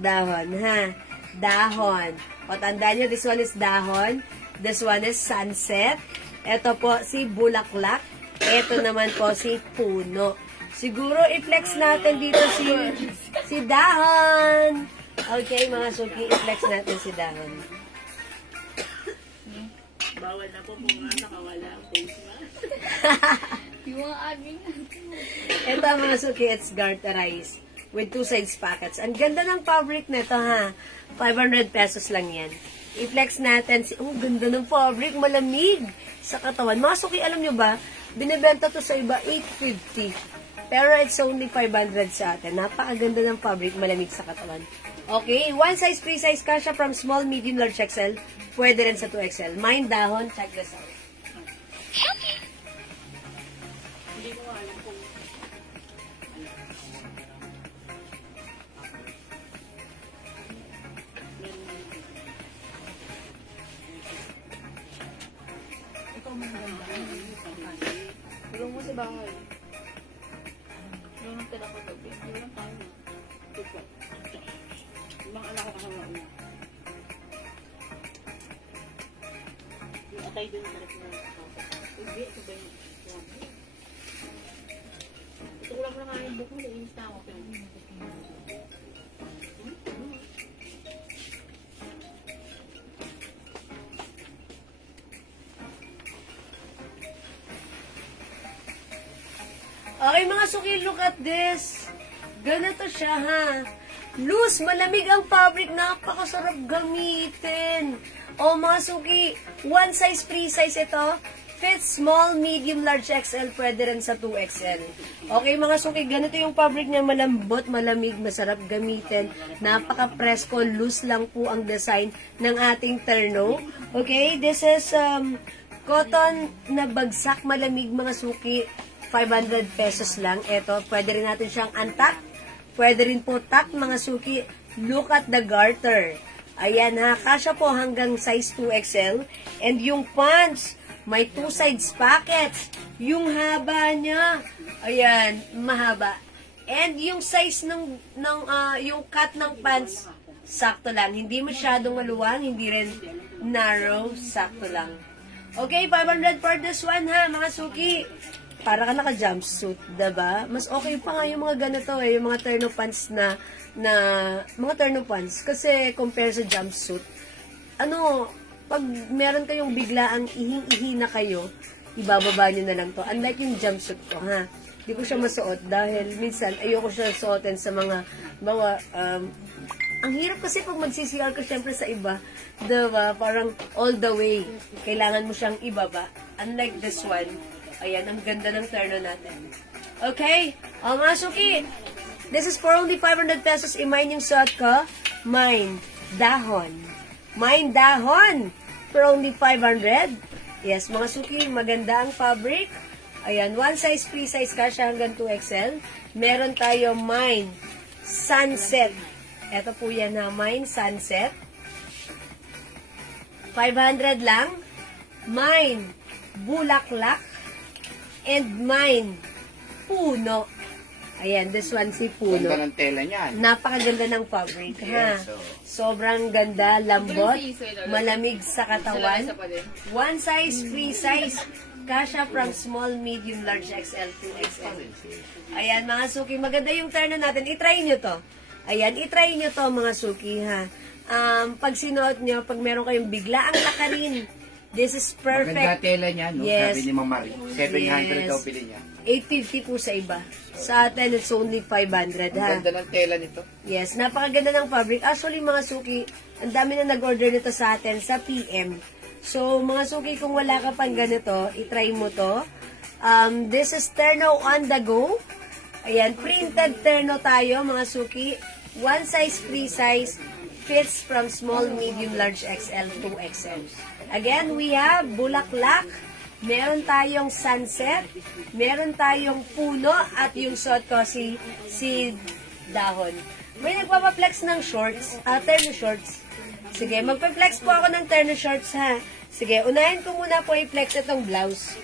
Dahon, ha? Dahon. O, tandaan nyo, this one is dahon. This one is sunset. Ito po si bulaklak. Ito naman po si puno. Siguro i-flex natin dito si dahon. Okay, mga suki, i-flex natin si dahon. Bawal na po kung nakawala ang face mask. Yung admin. Ito, mga suki, it's garterized with 2 sides pockets. Ang ganda ng fabric nito, ha? 500 pesos lang yan. I-flex natin. Ganda ng fabric. Malamig sa katawan. Mga suki, alam nyo ba, binibenta to sa iba, 850. Pero it's only 500 sa atin. Napakaganda ng fabric. Malamig sa katawan. Okay. 1 size, 3 size kasha from small, medium, large, XL. Pwede rin sa 2XL. Mind dahon. Check this out. Hindi ko alam kung Tulong mo sa bahay. Yung tala ko gabi. Yung tayo na. Tupo. Yung mga anak ko kasama una. Yung atay doon sa rep na hindi, ito ba yung ito ko lang na nga yung book mo. Nainis na ako. Okay mga suki, look at this. Ganito siya ha. Loose, malamig ang fabric, napakasarap gamitin. O mga suki, one size, free size ito. Fits small, medium, large XL, pwede rin sa 2XL. Okay mga suki, ganito yung fabric niya, malambot, malamig, masarap gamitin. Napaka-presko, loose lang po ang design ng ating terno. Okay, this is cotton na bagsak, malamig mga suki. 500 pesos lang. Ito, pwede rin natin siyang untuck. Pwede rin po tuck, mga suki. Look at the garter. Ayan ha, kasya po hanggang size 2XL. And yung pants, may 2 sides pockets. Yung haba niya, ayan, mahaba. And yung size yung cut ng pants, sakto lang. Hindi masyadong maluwang, hindi rin narrow, sakto lang. Okay, 500 for this one ha, mga suki. Para ka naka-jumpsuit, diba? Mas okay pa nga yung mga ganito yung mga terno pants na mga terno pants. Kasi compare sa jumpsuit, pag meron kayong biglaang ihing-ihi na kayo, ibababa nyo na lang to. Unlike yung jumpsuit ko, ha? Hindi ko siya masuot dahil minsan ayoko siya suotin sa mga ang hirap kasi pag magsisiyal ka syempre sa iba, diba? Parang all the way. Kailangan mo siyang ibaba. Unlike this one, ayan, ang ganda ng terno natin. Okay? Mga suki, this is for only 500 pesos. I-mine yung suot ko. Mine. Dahon. Mine dahon. For only 500. Yes, mga suki, maganda ang fabric. Ayan, one size, free size ka siya hanggang 2XL. Meron tayo mine sunset. Ito po yan ha, mine sunset. 500 lang. Mine bulaklak. And mine, puno. Ayan, this one si puno. Ganda ng tela niyan. Napakaganda ng fabric, ha? Yes, Sobrang ganda, lambot, malamig sa katawan. One size, free size. Kasha from small, medium, large, XL, 2XL. Ayan, mga suki, maganda yung terno natin. I-try nyo to. Ayan, i-try nyo to, mga suki, ha? Pag sinuot nyo, pag meron kayong biglaang lakarin, this is perfect. Maganda tela niya, no? Yes. Sabi ni Ma'am Marie. 700 daw pili niya. 850 po sa iba. Sa atin, it's only 500, ha? Ang ganda ng tela nito. Yes, napakaganda ng fabric. Actually, mga suki, ang dami na nag-order nito sa atin sa PM. So, mga suki, kung wala ka pang ganito, itry mo to. This is terno on the go. Ayan, printed terno tayo, mga suki. One size, free size. Fits from small, medium, large, XL, 2XL. Again, we have bulaklak, meron tayong sunset, meron tayong puno, at yung suot ko si dahon. May nagpapaplex ng shorts, terno shorts. Sige, magpa-flex po ako ng terno shorts, ha. Sige, unahin ko muna po i-flex itong blouse.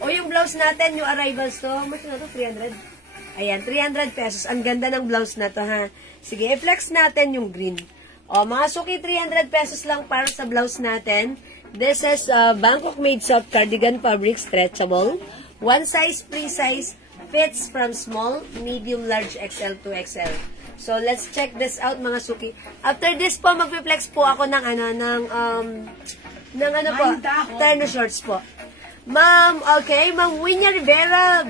O yung blouse natin, yung arrivals to, mas na to, 300. Ayan, 300 pesos. Ang ganda ng blouse na to, ha. Sige, i-flex natin yung green. O, mga suki, 300 pesos lang para sa blouse natin. This is Bangkok made soft cardigan fabric, stretchable. One size, free size, fits from small, medium, large, XL to XL. So, let's check this out, mga suki. After this po, magpe-flex po ako ng terno shorts po. Ma'am, okay, Ma'am Winya Rivera,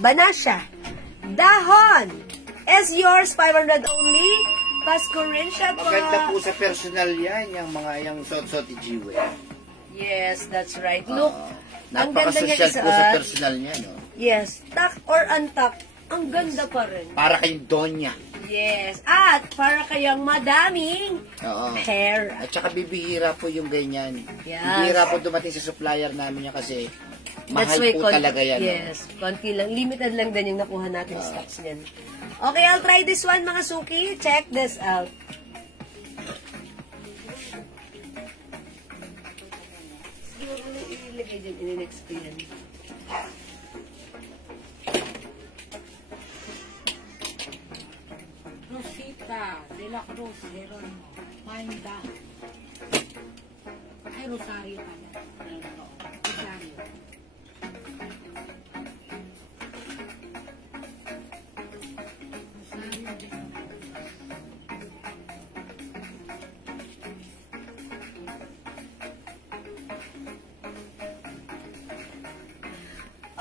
Banasha. Dahon is yours, 500 only. Pasko rin siya po. Maganda po sa personal yan, yung suot-suot ni Jiwe. Yes, that's right. Look, ang ganda niya Napaka-social po sa isuot. personal niya, no? Yes, tuck or untuck, ang ganda pa rin. Para kayong donya. Yes, at para kayang madaming Oo. hair. At saka bibihira po yung ganyan. Yes. Bibihira po dumating sa supplier namin yan kasi That's mahal why po talaga yan. Yes, konti lang. Limited lang din yung nakuha natin stocks niyan. Okay, I'll try this one, mga suki. Check this out. Siguro ko lang ilagay dyan, in-explain. Rosita de la Cruz, Geronimo. Maynda. Ay, Rosario pala. Rosario. Rosario de la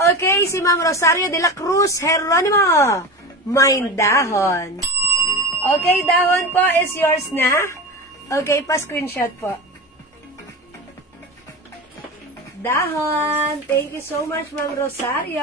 Okay, si Ma'am Rosario de la Cruz, Geronimo. Dahon. Okay, dahon po is yours na. Okay, pa-screenshot po. Dahon. Thank you so much, Ma'am Rosario.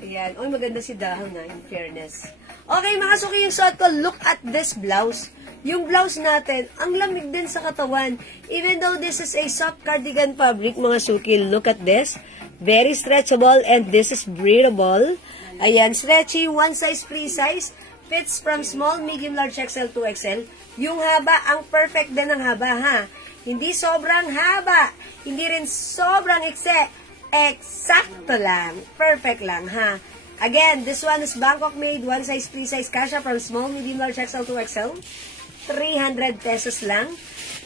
Ayan. Uy, maganda si Dahon na, in fairness. Okay, mga suki, yung suot ko, look at this blouse. Yung blouse natin, ang lamig din sa katawan. Even though this is a soft cardigan fabric, mga suki, look at this. Very stretchable and this is breathable. Ayan, stretchy, one size, free size. Fits from small, medium, large, XL to XL. Yung haba, ang perfect din ng haba, ha? Hindi sobrang haba. Hindi rin sobrang ikse. Eksakto lang. Perfect lang, ha? Again, this one is Bangkok made, one size, free size, kasha from small, medium, large, XL to XL. 300 pesos lang.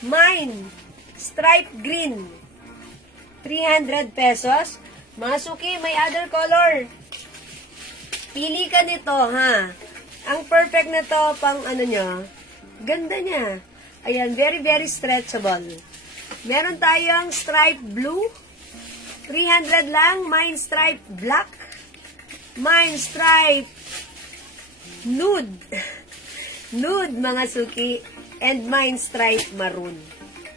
Mine, stripe green. 300 pesos. Mga suki, may other color. Pili ka nito, ha? Ang perfect nito, pang ano nyo, ganda niya. Ayan, very, very stretchable. Meron tayong stripe blue. 300 lang. Mine stripe black. Mine stripe nude. Nude, mga suki. And mine stripe maroon.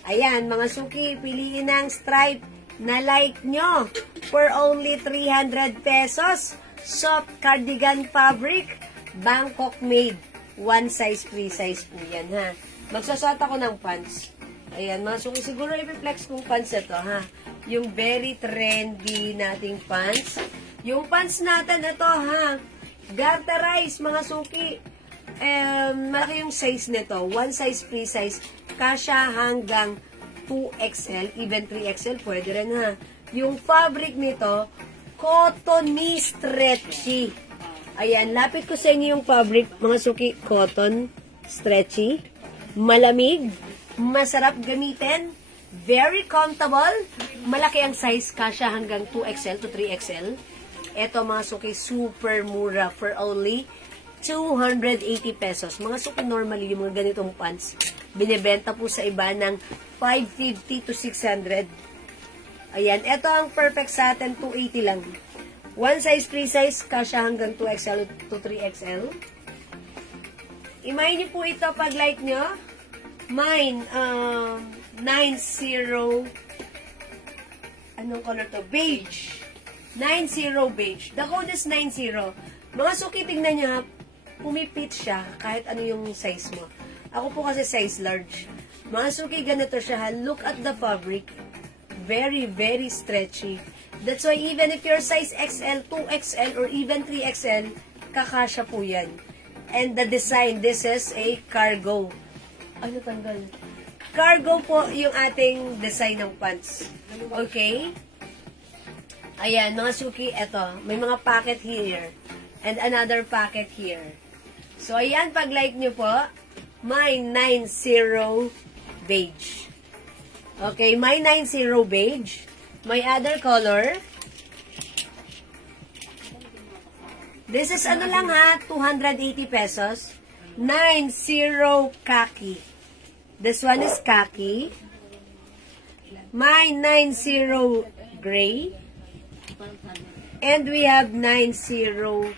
Ayan, mga suki, piliin ang stripe na like nyo for only 300 pesos. Soft cardigan fabric, Bangkok made. One size, free size po yan, ha. Magsasuot ako ng pants. Ayan, mga suki, siguro i-flex kong pants ito, ha. Yung very trendy nating pants. Yung pants natin, ito, ha. Garterize, mga suki. Malaki yung size nito. One size, free size. Kasha hanggang 2XL, even 3XL, pwede rin, ha. Yung fabric nito, cottony stretchy. Ayan, lapit ko sa inyo yung fabric, mga suki, cotton, stretchy, malamig, masarap gamitin, very comfortable, malaki ang size, kasya hanggang 2XL to 3XL. Ito, mga suki, super mura for only 280 pesos. Mga suki, normally, yung mga ganitong pants, binibenta po sa iba ng 550 to 600. Ayan, ito ang perfect sa atin, 280 lang. One size, free size, kasya hanggang 2XL to 3XL. Imayin niyo po ito pag like nyo. Mine, 90, anong color to? Beige. 90 beige. The code is 90. Mga suki, tignan nyo ha, pumipit siya kahit ano yung size mo. Ako po kasi size large. Mga suki, ganito siya ha. Look at the fabric. Very, very stretchy. That's why even if you're size XL, 2XL, or even 3XL, kakasya po yan. And the design, this is a cargo. Ano tanggal? Cargo po yung ating design ng pants. Okay? Ayan, mga suki, eto. May mga packet here. And another packet here. So, ayan, pag like nyo po, my 90 beige. Okay, my 90 beige. My other color. This is ano lang ha, 280 pesos. 90 khaki. This one is khaki. My 90 gray. And we have 90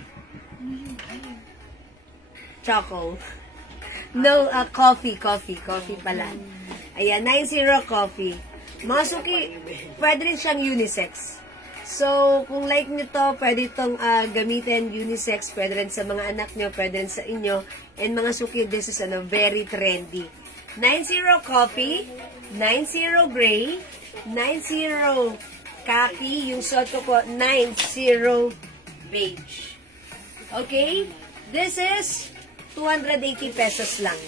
choco. No, coffee pala. Ayan, 90 coffee. Mga suki, pwede rin siyang unisex. So, kung like nito, pwede itong gamitin unisex, pwede rin sa mga anak nyo, pwede rin sa inyo. And mga suki, this is very trendy. 90 coffee, 90 gray, 90 khaki, yung suot ko po, 90 beige. Okay? This is 280 pesos lang.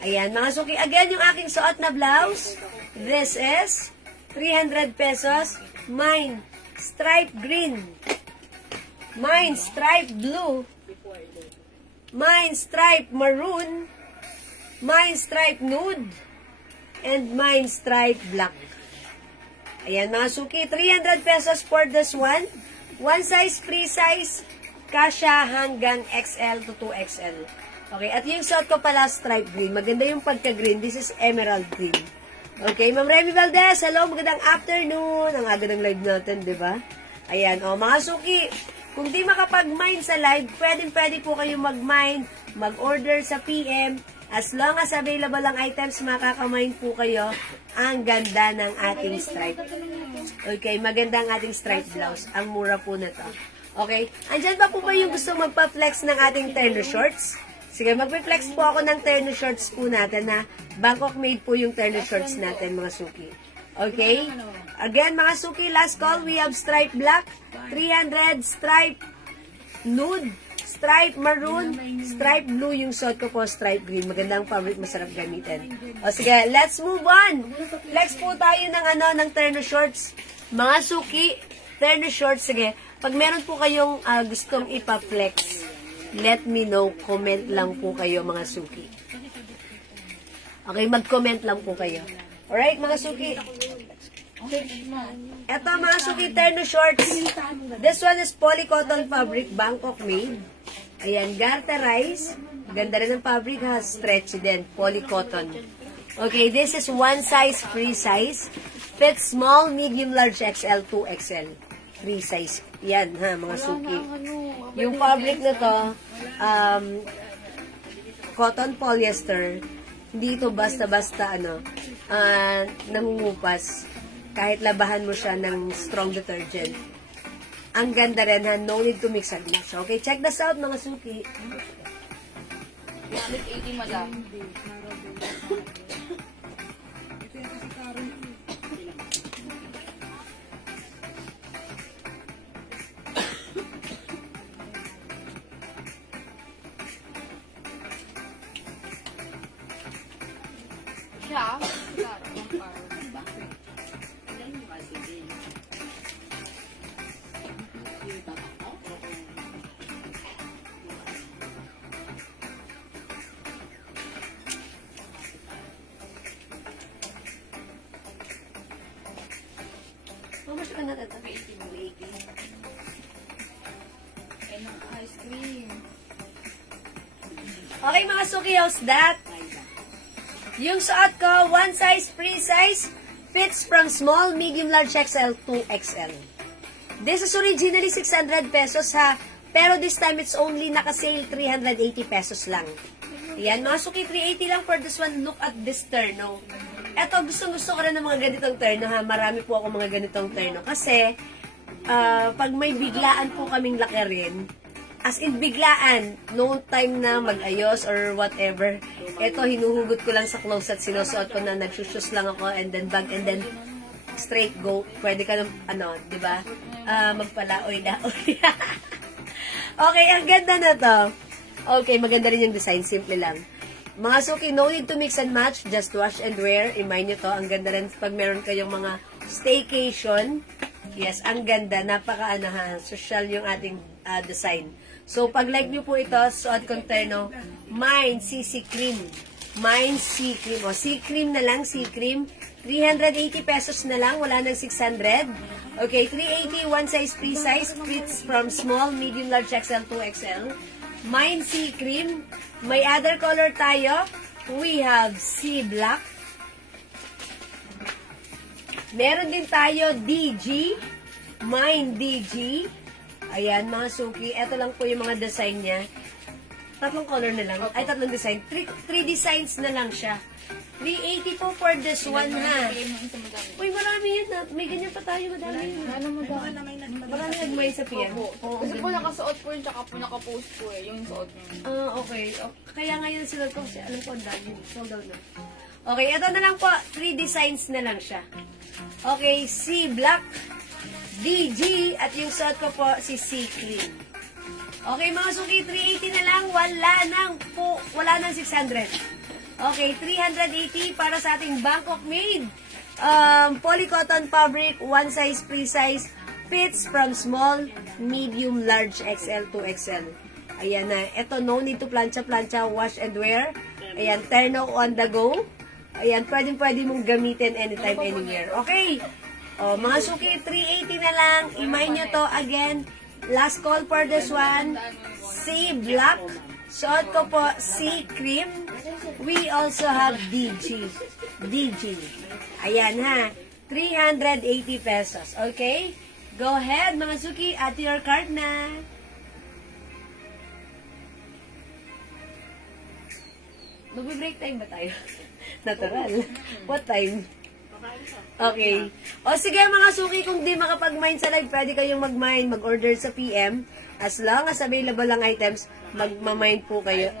Ayan, mga suki. Again, yung aking suot na blouse, this is 300 pesos. Mine, stripe green. Mine, stripe blue. Mine, stripe maroon. Mine, stripe nude. And mine, stripe black. Ayan mga suki, 300 pesos for this one. One size, free size. Kasya hanggang XL to 2XL. Okay, at yung suot ko pala, stripe green. Maganda yung pagka-green. This is emerald green. Okay, Ma'am Remy Valdez, hello, magandang afternoon. Ang aga ng live natin, di ba? Ayan, mga suki, kung di makapag-mine sa live, pwede po kayo mag-mine, mag-order sa PM. As long as available ang items, makaka-mine po kayo. Ang ganda ng ating stripe. Okay, maganda ang ating stripe blouse. Ang mura po na to. Okay? Andyan pa po ba yung gusto magpa-flex ng ating terno shorts? Sige, magpa-flex po ako ng terno shorts po natin na Bangkok made po yung terno shorts natin, mga suki. Okay? Again, mga suki, last call. We have stripe black, 300, stripe nude, stripe maroon, stripe blue. Yung suot ko po, stripe green. Magandang fabric, masarap gamitin. O sige, let's move on. Flex po tayo ng terno shorts. Mga suki, terno shorts, sige. Pag meron po kayong gustong ipa-flex, let me know. Comment lang po kayo, mga suki. Okay, mag-comment lang po kayo. Alright, mga suki. Ito, mga suki, terno shorts. This one is polycotton fabric, Bangkok made. Ayan, garterize. Ganda rin ng fabric, ha. Stretchy din, polycotton. Okay, this is one size, free size. Fits small, medium, large, XL, 2XL. Free size. Yan, ha, mga suki. Yung fabric na to, cotton polyester. Hindi ito basta-basta, nangungupas. Kahit labahan mo siya ng strong detergent. Ang ganda rin, ha, no need to mix and match. Okay, check this out, mga suki. 180, madam. Siya? How much ka na ito? 80. Ice cream. Okay, mga suki, how's that? Yung suot ko, one size, free size, fits from small, medium, large, XL to XL. This is originally 600 pesos, ha? Pero this time, it's only naka-sale 380 pesos lang. Ayan, mga suki, 380 lang for this one. Look at this terno. Eto, gusto ko rin ng mga ganitong terno, ha? Marami po ako mga ganitong terno. Kasi, pag may biglaan po kaming lakirin, as in biglaan, no time na mag-ayos or whatever. Ito, hinuhugot ko lang sa closet, sinusuot ko na, nagsushus lang ako, and then bag, and then straight go. Pwede ka di ba? Magpalaoy-laoy. Okay, ang ganda na to. Okay, maganda rin yung design, simple lang. Mga suki, no need to mix and match, just wash and wear. Imay nyo to, ang ganda rin pag meron kayong mga staycation. Yes, ang ganda, social yung ating design. So, pag like nyo po ito, suot kong terno, mine, CC cream. Mine, C cream. O, C cream na lang, C cream. 380 pesos na lang, wala nang 600. Okay, 380, one size, free size, fits from small, medium, large, XL, 2XL. Mine, C cream. May other color tayo. We have C black. Meron din tayo DG. Mine, DG. Ayan, mga suki. Ito lang po yung mga design niya. Tatlong color na lang. Ay, tatlong design. Three designs na lang siya. 380 po for this one, ha. Uy, marami yun, ha. May ganyan pa tayo, madami yun. Marami nagmay sa PM. Kasi po nakasuot po yun, tsaka po nakapost po yung suot niya. Okay. Kaya ngayon sinod ko kasi alam ko ang dami. Sold out na. Okay, ito na lang po. 3 designs na lang siya. Okay, C black, DG, at yung suot ko po, si C cream. Okay, mga suki, 380 na lang. Wala nang 600. Okay, 380 para sa ating Bangkok made. Polycotton fabric, one size, free size, fits from small, medium, large, XL to XL. Ayan na. Ito, no need to plancha, wash and wear. Ayan, terno on the go. Ayan, pwede mong gamitin anytime, anywhere. Okay. O, mga suki, 380 na lang. Imahin nyo to again. Last call for this one. C black. Suot ko po C cream. We also have DG. Ayan ha. 380 pesos. Okay? Go ahead, mga suki. At your card na. Mag-break time ba tayo? Natural. What time? Okay. O sige mga suki, kung di makapag-mine sa live, pwede kayong mag-mine, mag-order sa PM. As long as available ang items, mag-mine po kayo.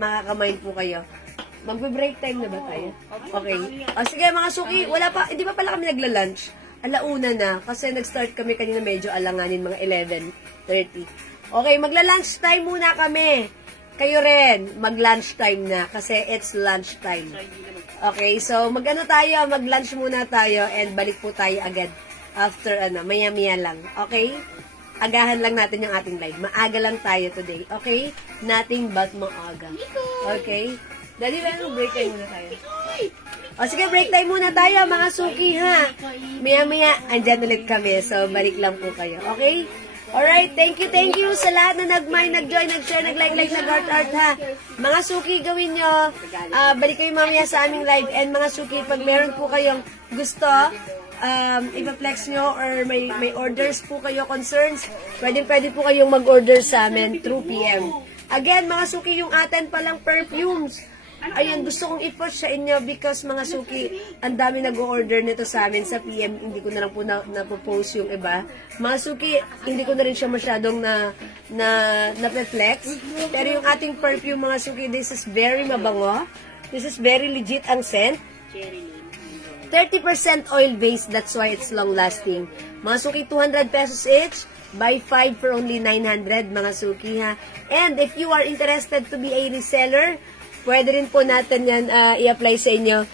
Makaka-mine po kayo. Magbe-break time na ba tayo? Okay. O sige mga suki, wala pa, hindi pa pala kami nagla-lunch. Alauna na, kasi nag-start kami kanina medyo alanganin, mga 11:30. Okay, magla-lunch time muna kami. Kayo rin, mag-lunch time na, kasi it's lunch time. Okay, so mag-ano tayo, mag-lunch muna tayo, and balik po tayo agad after, maya-maya lang. Okay? Agahan lang natin yung ating live. Maaga lang tayo today. Okay? Nothing but maaga. Okay? Dali lang, break time muna tayo. O sige, break time muna tayo, mga suki, ha? Maya-maya, andyan ulit kami. So, balik lang po kayo. Okay? Alright, thank you sa lahat na nag-mine, nag-join, nag-share, nag-like, nag-heart, ha. Mga suki, gawin nyo. Balik kayo mamaya sa aming live. And mga suki, pag meron po kayong gusto, ipa-flex nyo or may orders po kayo, concerns, pwede po kayong mag-order sa amin through PM. Again, mga suki, yung atin palang perfumes. Ayan, gusto kong i-push sa inyo because mga suki, ang dami nag-order nito sa amin sa PM. Hindi ko na lang po napopost yung iba. Mga suki, hindi ko na rin siya masyadong na-flex. Pero yung ating perfume, mga suki, this is very mabango. This is very legit ang scent. 30% oil-based, that's why it's long-lasting. Mga suki, 200 pesos each. Buy 5 for only 900, mga suki, ha. And if you are interested to be a reseller, pwede rin po natin yan i-apply sa inyo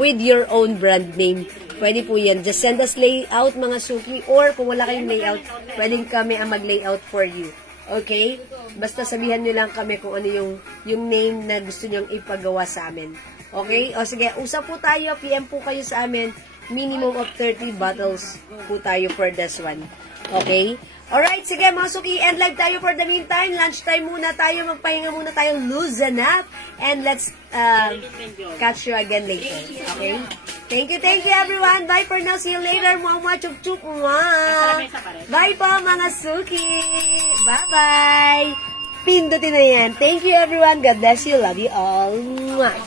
with your own brand name. Pwede po yan. Just send us layout, mga suki. Or kung wala kayong layout, pwede kami ang mag-layout for you. Okay? Basta sabihan nyo lang kami kung ano yung name na gusto nyong ipagawa sa amin. Okay? O sige, usap po tayo. PM po kayo sa amin. Minimum of 30 bottles po tayo for this one. Okay? Alright, sige mga suki, end live tayo for the meantime. Lunchtime muna tayo, magpahinga muna tayo, loosen up, and let's catch you again later. Okay? Thank you everyone. Bye for now. See you later. Mwah, chuk chuk, mwah. Bye po mga suki. Bye-bye. Pindutin na yan. Thank you everyone. God bless you. Love you all. Mwah.